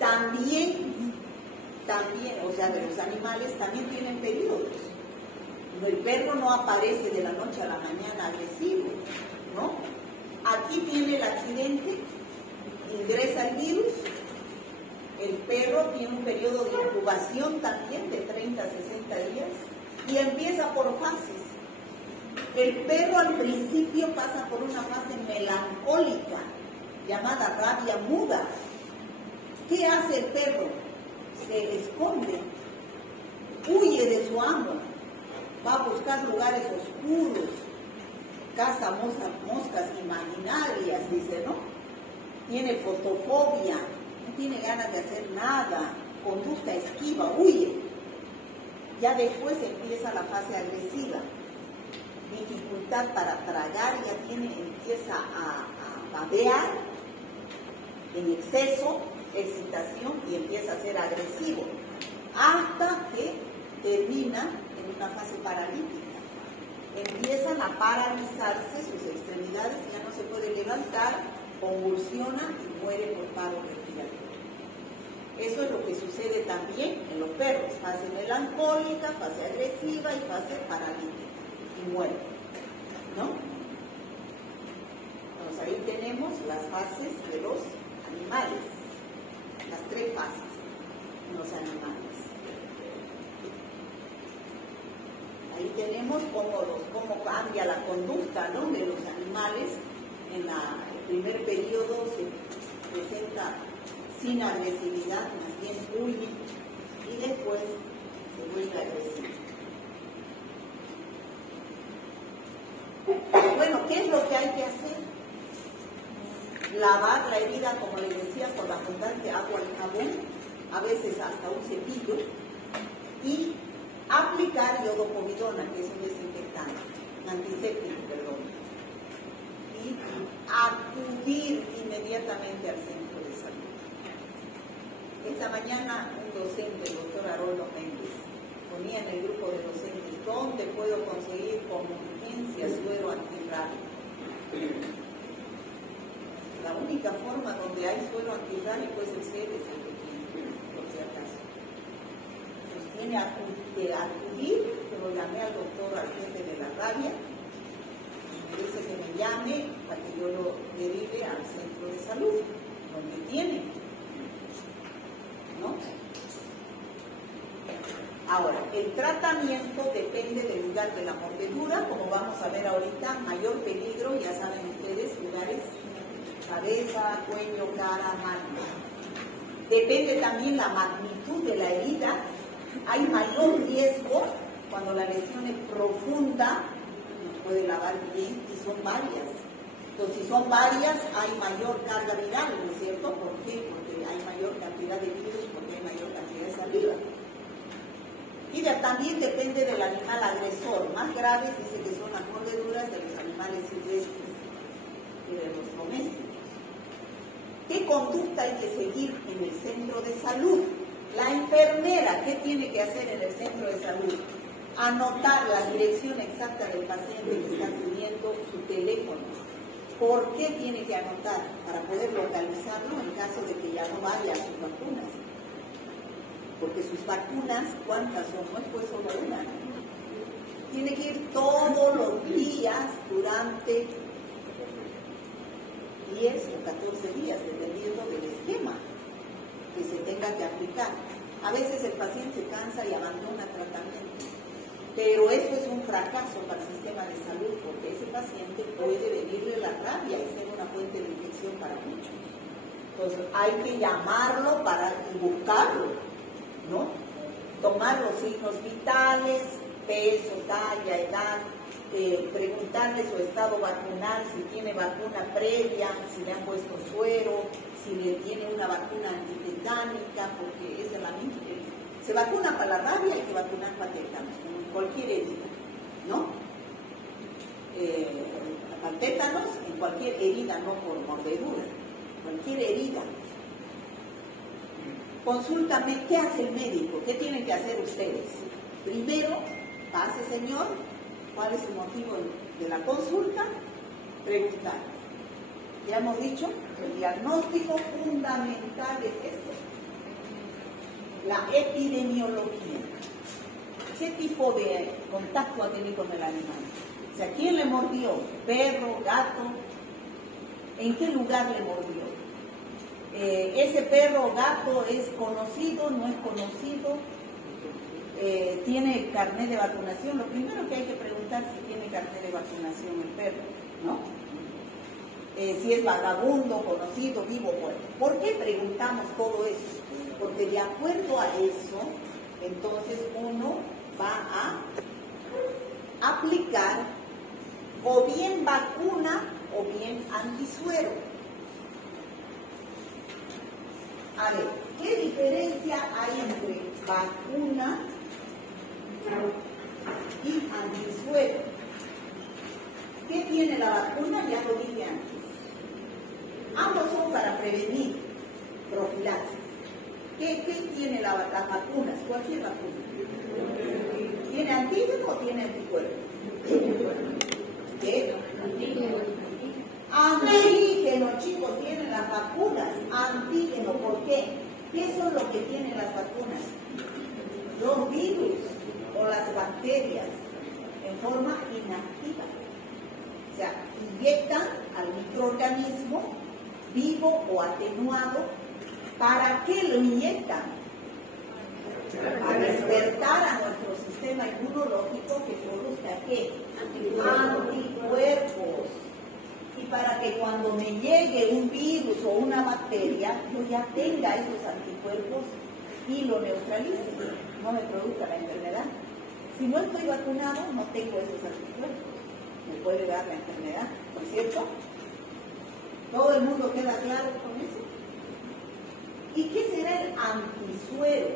también, o sea, de los animales, también tienen periodos. El perro no aparece de la noche a la mañana agresivo, ¿no? Aquí tiene el accidente, ingresa el virus, el perro tiene un periodo de incubación también de 30 a 60 días y empieza por fases. El perro al principio pasa por una fase melancólica llamada rabia muda. ¿Qué hace el perro? Se esconde, huye de su amo, va a buscar lugares oscuros, caza moscas imaginarias, dice, ¿no? Tiene fotofobia, no tiene ganas de hacer nada, conducta esquiva, huye. Ya después empieza la fase agresiva, dificultad para tragar, ya empieza a babear en exceso, excitación, y empieza a ser agresivo, hasta que termina en una fase paralítica. Empiezan a paralizarse sus extremidades, ya no se puede levantar, convulsiona y muere por paro respiratorio. Eso es lo que sucede también en los perros, fase melancólica, fase agresiva y fase paralítica, y muere, ¿no? Entonces ahí tenemos las fases de los animales, las 3 fases en los animales. Ahí tenemos cómo cambia la conducta, ¿no?, de los animales. En el primer periodo se presenta sin agresividad, más bien huye, y después se vuelve agresivo. Bueno, ¿qué es lo que hay que hacer? Lavar la herida, como les decía, con abundante agua y jabón, a veces hasta un cepillo, y aplicar iodopovidona, que es un desinfectante, antiséptico, perdón, y acudir inmediatamente al centro de salud. Esta mañana un docente, el doctor Haroldo Méndez, ponía en el grupo de docentes: ¿dónde puedo conseguir con urgencia suero antirrábico? La única forma donde hay suero antirrábico es el CDC, por si acaso. Pues tiene que acudir, que lo llamé al doctor, al jefe de la rabia, y me dice que me llame para que yo lo derive al centro de salud, donde tiene, ¿no? Ahora, el tratamiento depende del lugar de la mordedura, como vamos a ver ahorita. Mayor peligro, ya saben ustedes, lugares: cabeza, cuello, cara, mano. Depende también la magnitud de la herida. Hay mayor riesgo cuando la lesión es profunda, no puede lavar bien, y son varias. Entonces, si son varias, hay mayor carga viral, ¿no es cierto? ¿Por qué? Porque hay mayor cantidad de virus, porque hay mayor cantidad de saliva. Y también depende del animal agresor. Más graves dice que son las mordeduras de los animales silvestres y de los domésticos. ¿Qué conducta hay que seguir en el centro de salud? La enfermera, ¿qué tiene que hacer en el centro de salud? Anotar la dirección exacta del paciente que está acudiendo, su teléfono. ¿Por qué tiene que anotar? Para poder localizarlo en caso de que ya no vaya a sus vacunas. Porque sus vacunas, ¿cuántas son? No es pues solo una. Tiene que ir todos los días durante 10 o 14 días, dependiendo del esquema que se tenga que aplicar. A veces el paciente se cansa y abandona el tratamiento, pero eso es un fracaso para el sistema de salud, porque ese paciente puede venirle la rabia y ser una fuente de infección para muchos. Entonces hay que llamarlo y buscarlo, ¿no? Tomar los signos vitales, peso, talla, edad, preguntarle su estado vacunal, si tiene vacuna previa, si le han puesto suero, si le tiene una vacuna antitetánica, porque esa es la misma. Se vacuna para la rabia, hay que vacunar para tétanos, en cualquier herida, ¿no? Para tétanos, en cualquier herida, no por mordedura, cualquier herida. Consúltame, ¿qué hace el médico? ¿Qué tienen que hacer ustedes? Primero, pase, señor, ¿cuál es el motivo de la consulta? Preguntar. Ya hemos dicho, el diagnóstico fundamental es esto: la epidemiología. ¿Qué tipo de contacto ha tenido con el animal? O sea, ¿quién le mordió? ¿Perro, gato? ¿En qué lugar le mordió? ¿Ese perro o gato es conocido, no es conocido? ¿Tiene carnet de vacunación? Lo primero que hay que preguntar es si tiene carnet de vacunación el perro, ¿no? Si es vagabundo, conocido, vivo, muerto. ¿Por qué preguntamos todo eso? Porque de acuerdo a eso, entonces uno va a aplicar o bien vacuna o bien antisuero. A ver, ¿qué diferencia hay entre vacuna y antisuero? ¿Qué tiene la vacuna? Ya lo dije antes. Ambos son para prevenir profilaxis. ¿Qué tiene las vacunas? Cualquier vacuna. ¿Tiene antígeno o tiene anticuerpo? ¿Qué? Antígeno, chicos, tienen las vacunas. Antígeno, ¿por qué? ¿Qué son lo que tienen las vacunas? Los virus o las bacterias en forma inactiva. O sea, inyectan al microorganismo vivo o atenuado. ¿Para qué lo inyectan? Para despertar a nuestro sistema inmunológico que produzca ¿qué? Anticuerpos. Y para que cuando me llegue un virus o una bacteria, yo ya tenga esos anticuerpos y lo neutralice, no me produzca la enfermedad. Si no estoy vacunado, no tengo esos anticuerpos. Me puede dar la enfermedad, ¿no es cierto? ¿Todo el mundo queda claro con eso? ¿Y qué será el antisuero?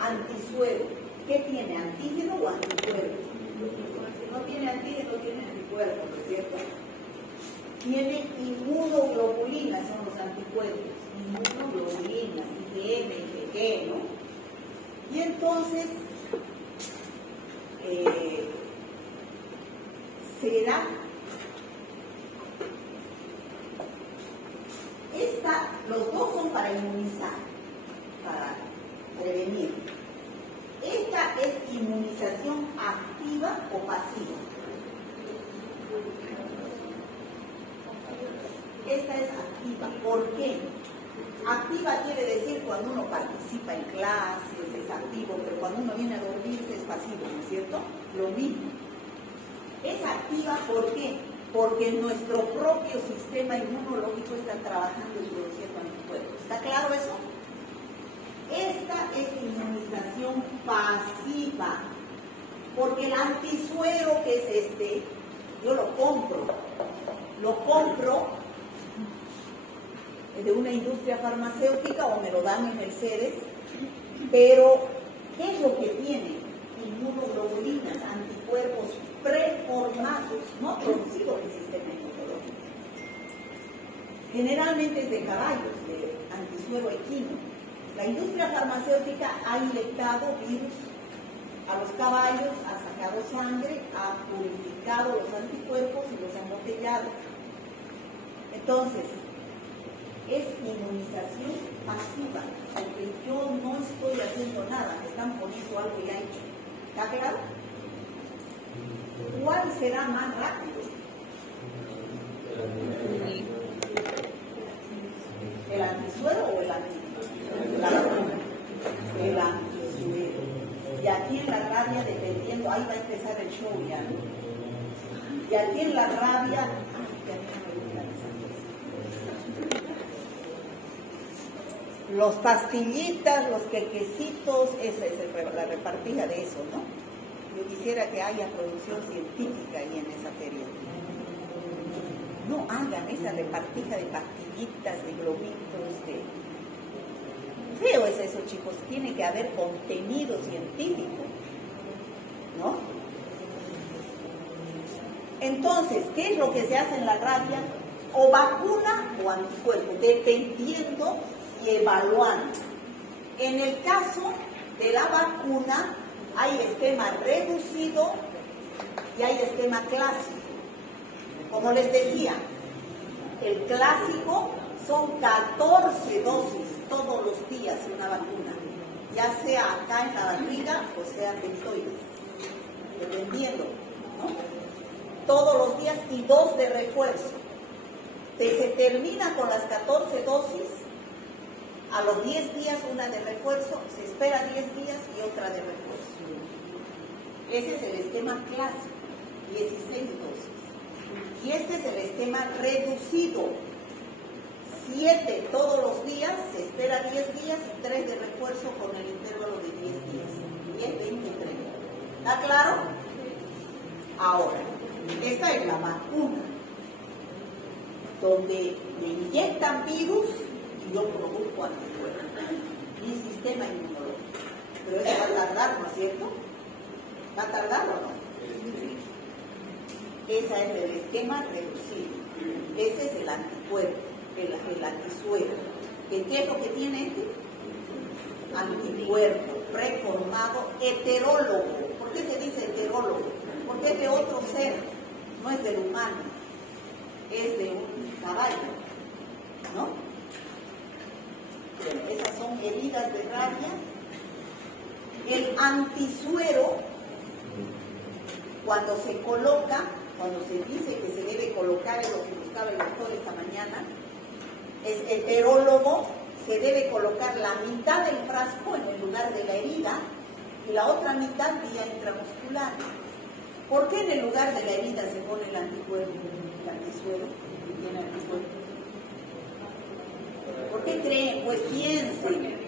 Antisuero. ¿Qué tiene? ¿Antígeno o anticuerpo? Si no tiene antígeno, tiene anticuerpo, ¿no es cierto? Tiene inmunoglobulinas, son los anticuerpos. Inmunoglobulinas, IgM, IgG, ¿no? Y entonces, será los dos son para inmunizar, para prevenir. Esta es inmunización activa o pasiva. Esta es activa. ¿Por qué? Activa quiere decir cuando uno participa en clases, es activo, pero cuando uno viene a dormirse es pasivo, ¿no es cierto? Lo mismo. Es activa, ¿por qué? Porque nuestro propio sistema inmunológico está trabajando y produciendo anticuerpos. ¿Está claro eso? Esta es inmunización pasiva, porque el antisuero, que es este, yo lo compro de una industria farmacéutica o me lo dan en Mercedes, pero ¿qué es lo que tiene? Inmunoglobulinas, anticuerpos preformados, no producidos en el sistema inmunológico. Generalmente es de caballos, de antisuero equino. La industria farmacéutica ha inyectado virus a los caballos, ha sacado sangre, ha purificado los anticuerpos y los ha embotellado. Entonces, es inmunización pasiva, porque yo no estoy haciendo nada, me están poniendo algo ya hecho. ¿Está claro? ¿Cuál será más rápido? ¿El antisuero o el antisuero? El antisuero. Y aquí en la rabia, dependiendo, ahí va a empezar el show ya, ¿no? Y aquí en la rabia, los pastillitas, los quequecitos, esa es la repartija de eso, ¿no? Yo quisiera que haya producción científica ahí en esa feria. No hagan esa repartija de pastillitas, de globitos, Feo es eso, chicos. Tiene que haber contenido científico, ¿no? Entonces, ¿qué es lo que se hace en la rabia? O vacuna o anticuerpo, dependiendo y evaluando. En el caso de la vacuna, hay esquema reducido y hay esquema clásico. Como les decía, el clásico son 14 dosis todos los días de una vacuna, ya sea acá en la barriga o sea deltoides, dependiendo, ¿no? Todos los días y 2 de refuerzo. Se termina con las 14 dosis, a los 10 días una de refuerzo, se espera 10 días y otra de refuerzo. Ese es el esquema clásico, 16 dosis. Y este es el esquema reducido, 7 todos los días, se espera 10 días y 3 de refuerzo con el intervalo de 10 días. 10, 20 y 30. ¿Está claro? Ahora, esta es la vacuna, donde me inyectan virus y yo produzco anticuerpos, mi sistema inmunológico. Pero eso va a tardar, ¿no es cierto? ¿Va a tardar o no? Ese es el esquema reducido. Ese es el anticuerpo, el antisuero. ¿Qué es lo que tiene este? Anticuerpo preformado heterólogo. ¿Por qué se dice heterólogo? Porque es de otro ser, no es del humano, es de un caballo, ¿no? Bueno, esas son heridas de rabia. El antisuero, cuando se coloca, cuando se dice que se debe colocar, es lo que buscaba el doctor esta mañana, es heterólogo, se debe colocar la mitad del frasco en el lugar de la herida y la otra mitad vía intramuscular. ¿Por qué en el lugar de la herida se pone el anticuerpo, el antisuero? ¿Tiene anticuerpo? ¿Por qué creen? Pues piensen.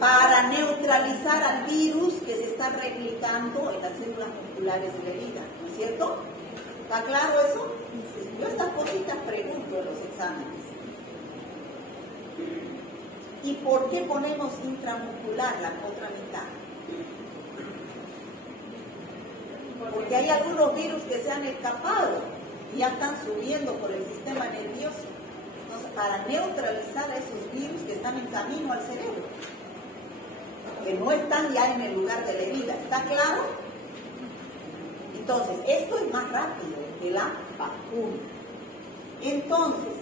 Para neutralizar al virus que se está replicando en las células musculares de la herida, ¿no es cierto? ¿Está claro eso? Yo estas cositas pregunto en los exámenes. ¿Y por qué ponemos intramuscular la otra mitad? Porque hay algunos virus que se han escapado y ya están subiendo por el sistema nervioso. Entonces, para neutralizar a esos virus que están en camino al cerebro, que no están ya en el lugar de la herida. ¿Está claro? Entonces, esto es más rápido que la vacuna. Entonces,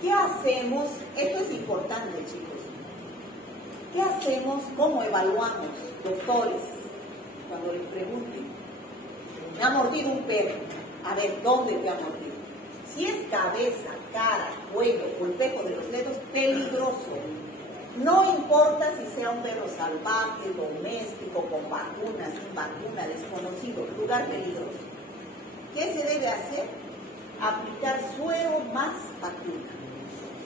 ¿qué hacemos? Esto es importante, chicos. ¿Qué hacemos? ¿Cómo evaluamos, doctores? Cuando les pregunten, me ha mordido un perro. A ver, ¿dónde te ha mordido? Si es cabeza, cara, cuello, golpeo de los dedos, peligroso. No importa si sea un perro salvaje, doméstico, con vacuna, sin vacuna, desconocido, lugar peligroso. ¿Qué se debe hacer? Aplicar suero más vacuna.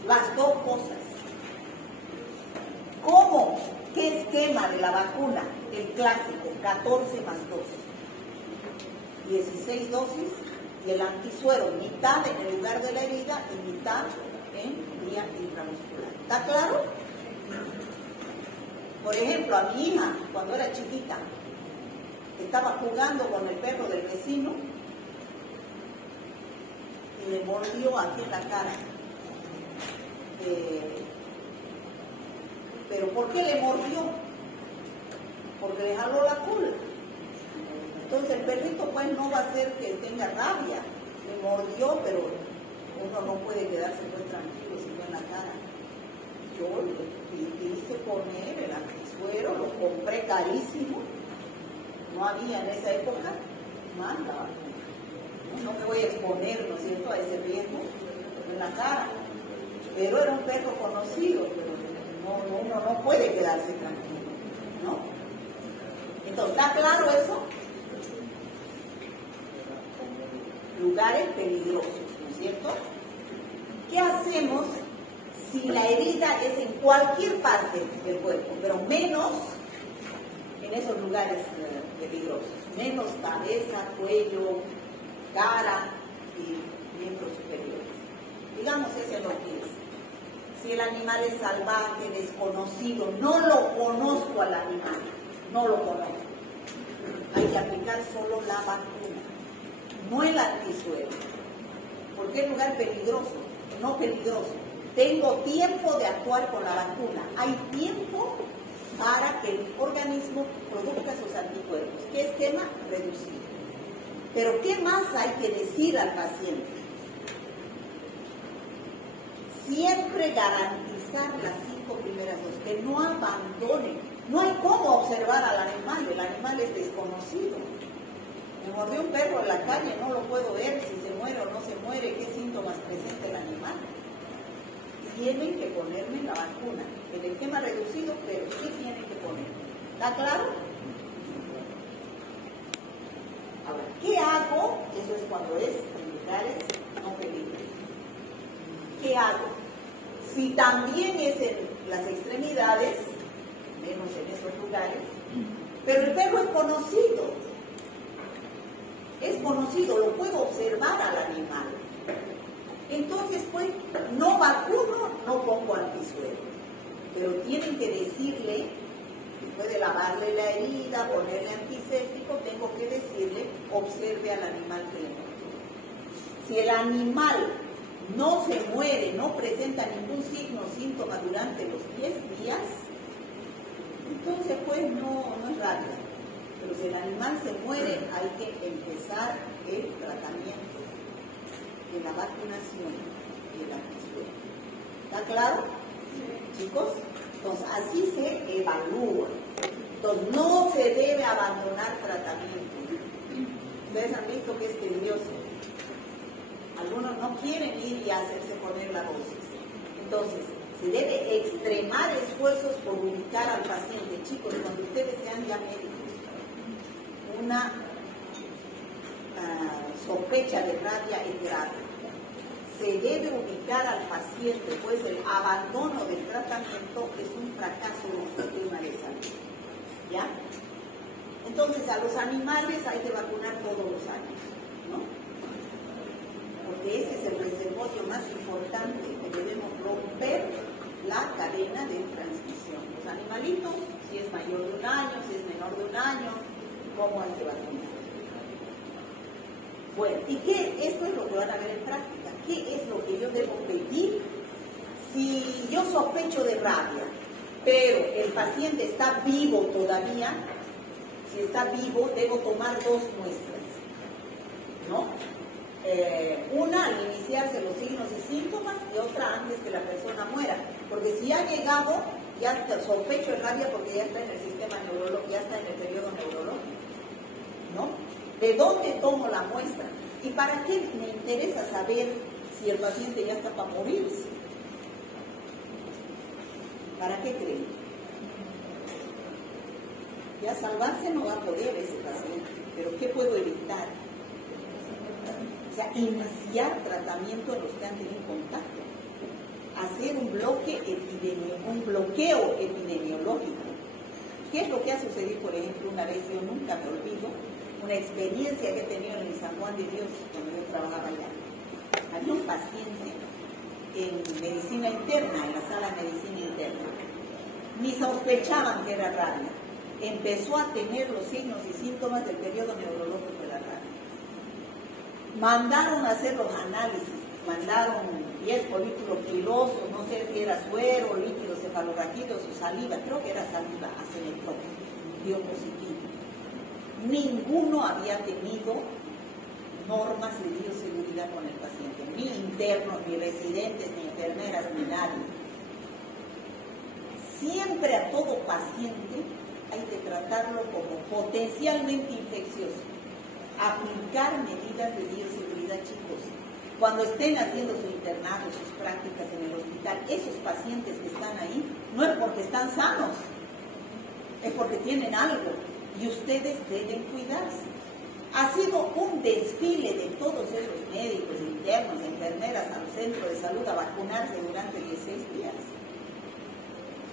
Las dos cosas. ¿Cómo? ¿Qué esquema de la vacuna? El clásico, 14 más 2. 16 dosis y el antisuero, mitad en el lugar de la herida y mitad en vía intramuscular. ¿Está claro? Por ejemplo, a mi hija, cuando era chiquita, estaba jugando con el perro del vecino y le mordió aquí en la cara. ¿Pero por qué le mordió? Porque le jaló la cola. Entonces el perrito pues no va a hacer que tenga rabia. Le mordió, pero uno no puede quedarse pues tranquilo si fue en la cara. Yo le hice poner el antisuero, lo compré carísimo. No había en esa época, manda. No me voy a exponer, ¿no es cierto?, a ese riesgo en la cara. Pero era un perro conocido, pero uno no puede quedarse tranquilo, ¿no? Entonces, ¿está claro eso? Lugares peligrosos, ¿no es cierto? ¿Qué hacemos si la herida es en cualquier parte del cuerpo, pero menos en esos lugares peligrosos? Menos cabeza, cuello, cara y miembros superiores. Digamos ese es los pies. Si el animal es salvaje, desconocido, no lo conozco al animal, no lo conozco. Hay que aplicar solo la vacuna, no el antisuero. Porque es lugar peligroso, no peligroso. Tengo tiempo de actuar con la vacuna. Hay tiempo para que el organismo produzca sus anticuerpos. ¿Qué esquema? Reducido. Pero ¿qué más hay que decir al paciente? Siempre garantizar las 5 primeras dosis, que no abandonen. No hay cómo observar al animal, el animal es desconocido. Me mordió un perro en la calle, no lo puedo ver si se muere o no se muere, qué síntomas presenta el animal. Tienen que ponerme la vacuna, el esquema reducido, pero sí tienen que ponerme. ¿Está claro? Ahora, ¿qué hago? Eso es cuando es en lugares no peligrosos. ¿Qué hago? Si también es en las extremidades, menos en esos lugares, pero el perro es conocido, es conocido, lo puedo observar al animal. Entonces, pues, no vacuno, no pongo antisuero, pero tienen que decirle, después de lavarle la herida, ponerle antiséptico, tengo que decirle, observe al animal primero. Si el animal no se muere, no presenta ningún signo o síntoma durante los 10 días, entonces pues no es rabia. Pero si el animal se muere, hay que empezar el tratamiento de la vacunación y el antisuero. ¿Está claro? Sí. Chicos, entonces así se evalúa. Entonces no se debe abandonar tratamiento. Ustedes han visto que es tedioso. Algunos no quieren ir y hacerse poner la dosis. Entonces, se debe extremar esfuerzos por ubicar al paciente. Chicos, cuando ustedes sean ya médicos, una sospecha de rabia es grave. Se debe ubicar al paciente, pues el abandono del tratamiento es un fracaso del sistema de salud. ¿Ya? Entonces, a los animales hay que vacunar todos los años, ¿no? Porque ese es el reservorio más importante que debemos romper la cadena de transmisión. Los animalitos, si es mayor de un año, si es menor de un año, ¿cómo hay que vacunar? Bueno, ¿y qué? Esto es lo que van a ver en práctica. ¿Qué es lo que yo debo pedir? Si yo sospecho de rabia, pero el paciente está vivo todavía, si está vivo, debo tomar 2 muestras, ¿no? Una al iniciarse los signos y síntomas y otra antes que la persona muera, porque si ha llegado, ya sospecho de rabia porque ya está en el sistema neurológico, ya está en el periodo neurológico, ¿no? ¿De dónde tomo la muestra? ¿Y para qué me interesa saber si el paciente ya está para morirse? ¿Para qué creen? Ya salvarse no va a poder ese paciente, pero ¿qué puedo evitar? O sea, iniciar tratamiento en los que han tenido contacto, hacer un bloqueo epidemiológico. ¿Qué es lo que ha sucedido, por ejemplo, una vez, yo nunca me olvido, una experiencia que he tenido en el San Juan de Dios, cuando yo trabajaba allá? Había un paciente en medicina interna, en la sala de medicina interna. Ni sospechaban que era rabia. Empezó a tener los signos y síntomas del periodo neurológico de la rabia. Mandaron a hacer los análisis, mandaron 10 folículos pilosos, no sé si era suero, líquido cefalorraquídeo, su saliva, creo que era saliva, aceletón, dio positivo. Ninguno había tenido normas de bioseguridad con el paciente, ni internos, ni residentes, ni enfermeras, ni nadie. Siempre a todo paciente hay que tratarlo como potencialmente infeccioso. Aplicar medidas de bioseguridad, chicos. Cuando estén haciendo su internado, sus prácticas en el hospital, esos pacientes que están ahí, no es porque están sanos, es porque tienen algo y ustedes deben cuidarse. Ha sido un desfile de todos esos médicos, internos, enfermeras al centro de salud a vacunarse durante 16 días.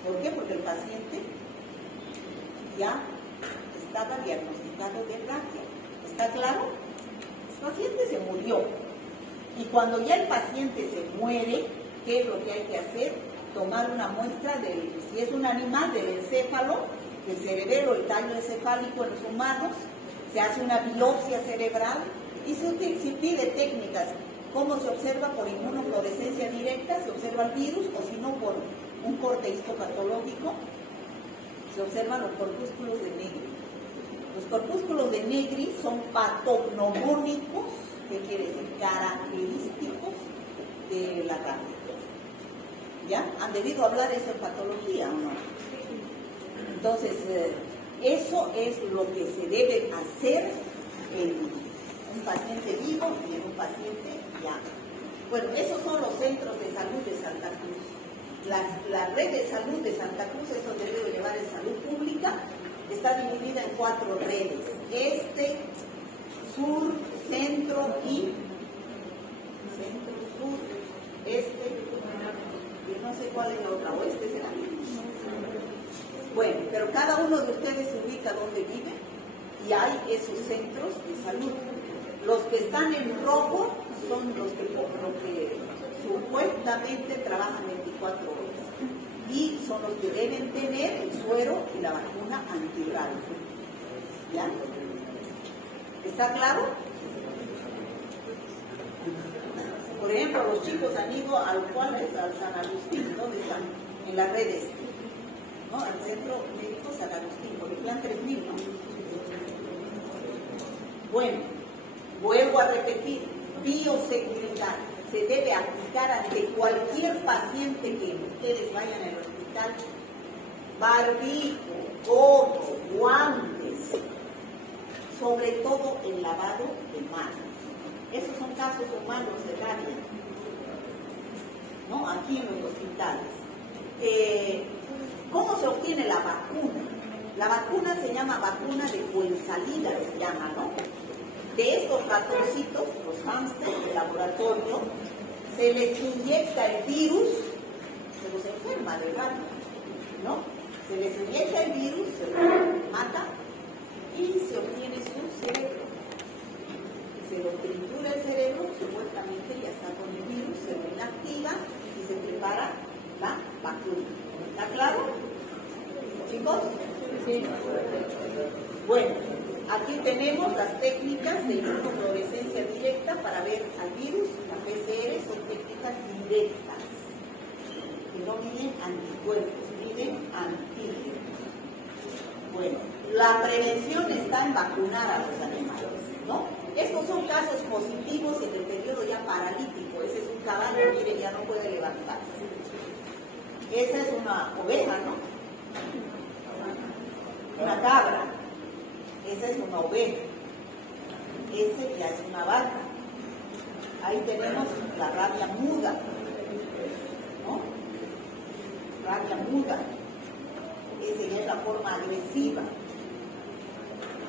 ¿Por qué? Porque el paciente ya estaba diagnosticado de rabia. ¿Está claro? El paciente se murió. Y cuando ya el paciente se muere, ¿qué es lo que hay que hacer? Tomar una muestra, si es un animal, del encéfalo, del cerebelo, el tallo encefálico en los humanos, se hace una biopsia cerebral y se pide técnicas. ¿Cómo se observa? Por inmunofluorescencia directa, se observa el virus, o si no, por un corte histopatológico, se observan los corpúsculos de Negri. Los corpúsculos de Negri son patognomónicos, que quiere decir característicos de la rabia. ¿Ya? ¿Han debido hablar eso en patología o no? Entonces, eso es lo que se debe hacer en un paciente vivo y en un paciente ya. Bueno, esos son los centros de salud de Santa Cruz. La red de salud de Santa Cruz, eso debe llevar en salud pública, está dividida en 4 redes: este, sur, centro y centro, sur, este, y no sé cuál es la otra, oeste será. Bueno, pero cada uno de ustedes se ubica donde vive y hay esos centros de salud. Los que están en rojo son los que supuestamente trabajan 24 horas y son los que deben tener el suero y la vacuna antirrábica. ¿Ya? ¿Está claro? Por ejemplo, los chicos han ido al San Agustín, ¿dónde están? En las redes, ¿no? Al Centro Médico San Agustín, por el plan 3000, ¿no? Bueno, vuelvo a repetir, bioseguridad se debe aplicar ante cualquier paciente que ustedes vayan al hospital. Barbijo, gorro, guantes, sobre todo el lavado de manos. Esos son casos humanos del área, ¿no? Aquí en los hospitales. ¿Cómo se obtiene la vacuna? La vacuna se llama vacuna de Fuensalida, se llama, ¿no? De estos ratoncitos, los hámsters de laboratorio, se les inyecta el virus, se los enferma de rabia, ¿no? Se les inyecta el virus, se los mata y se obtiene su cerebro. Se lo tritura el cerebro, supuestamente ya está con el virus, se lo inactiva y se prepara la vacuna. ¿Está claro? ¿Chicos? Sí. Bueno, aquí tenemos las técnicas de inmunofluorescencia directa para ver al virus. Las PCR son técnicas directas, que no miden anticuerpos, miden antígenos. Bueno, la prevención está en vacunar a los animales, ¿no? Estos son casos positivos en el periodo ya paralítico. Ese es un caballo, mire, ya no puede levantarse. Esa es una oveja, ¿no? Una cabra. Esa es una oveja. Ese ya es una vaca. Ahí tenemos la rabia muda, ¿no? Rabia muda. Esa ya es la forma agresiva.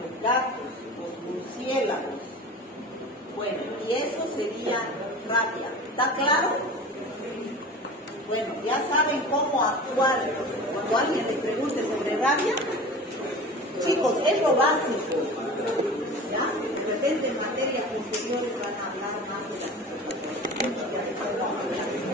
Los gatos, los murciélagos. Bueno, y eso sería rabia. ¿Está claro? Bueno, ya saben cómo actuar cuando alguien les pregunte sobre rabia. Chicos, es lo básico.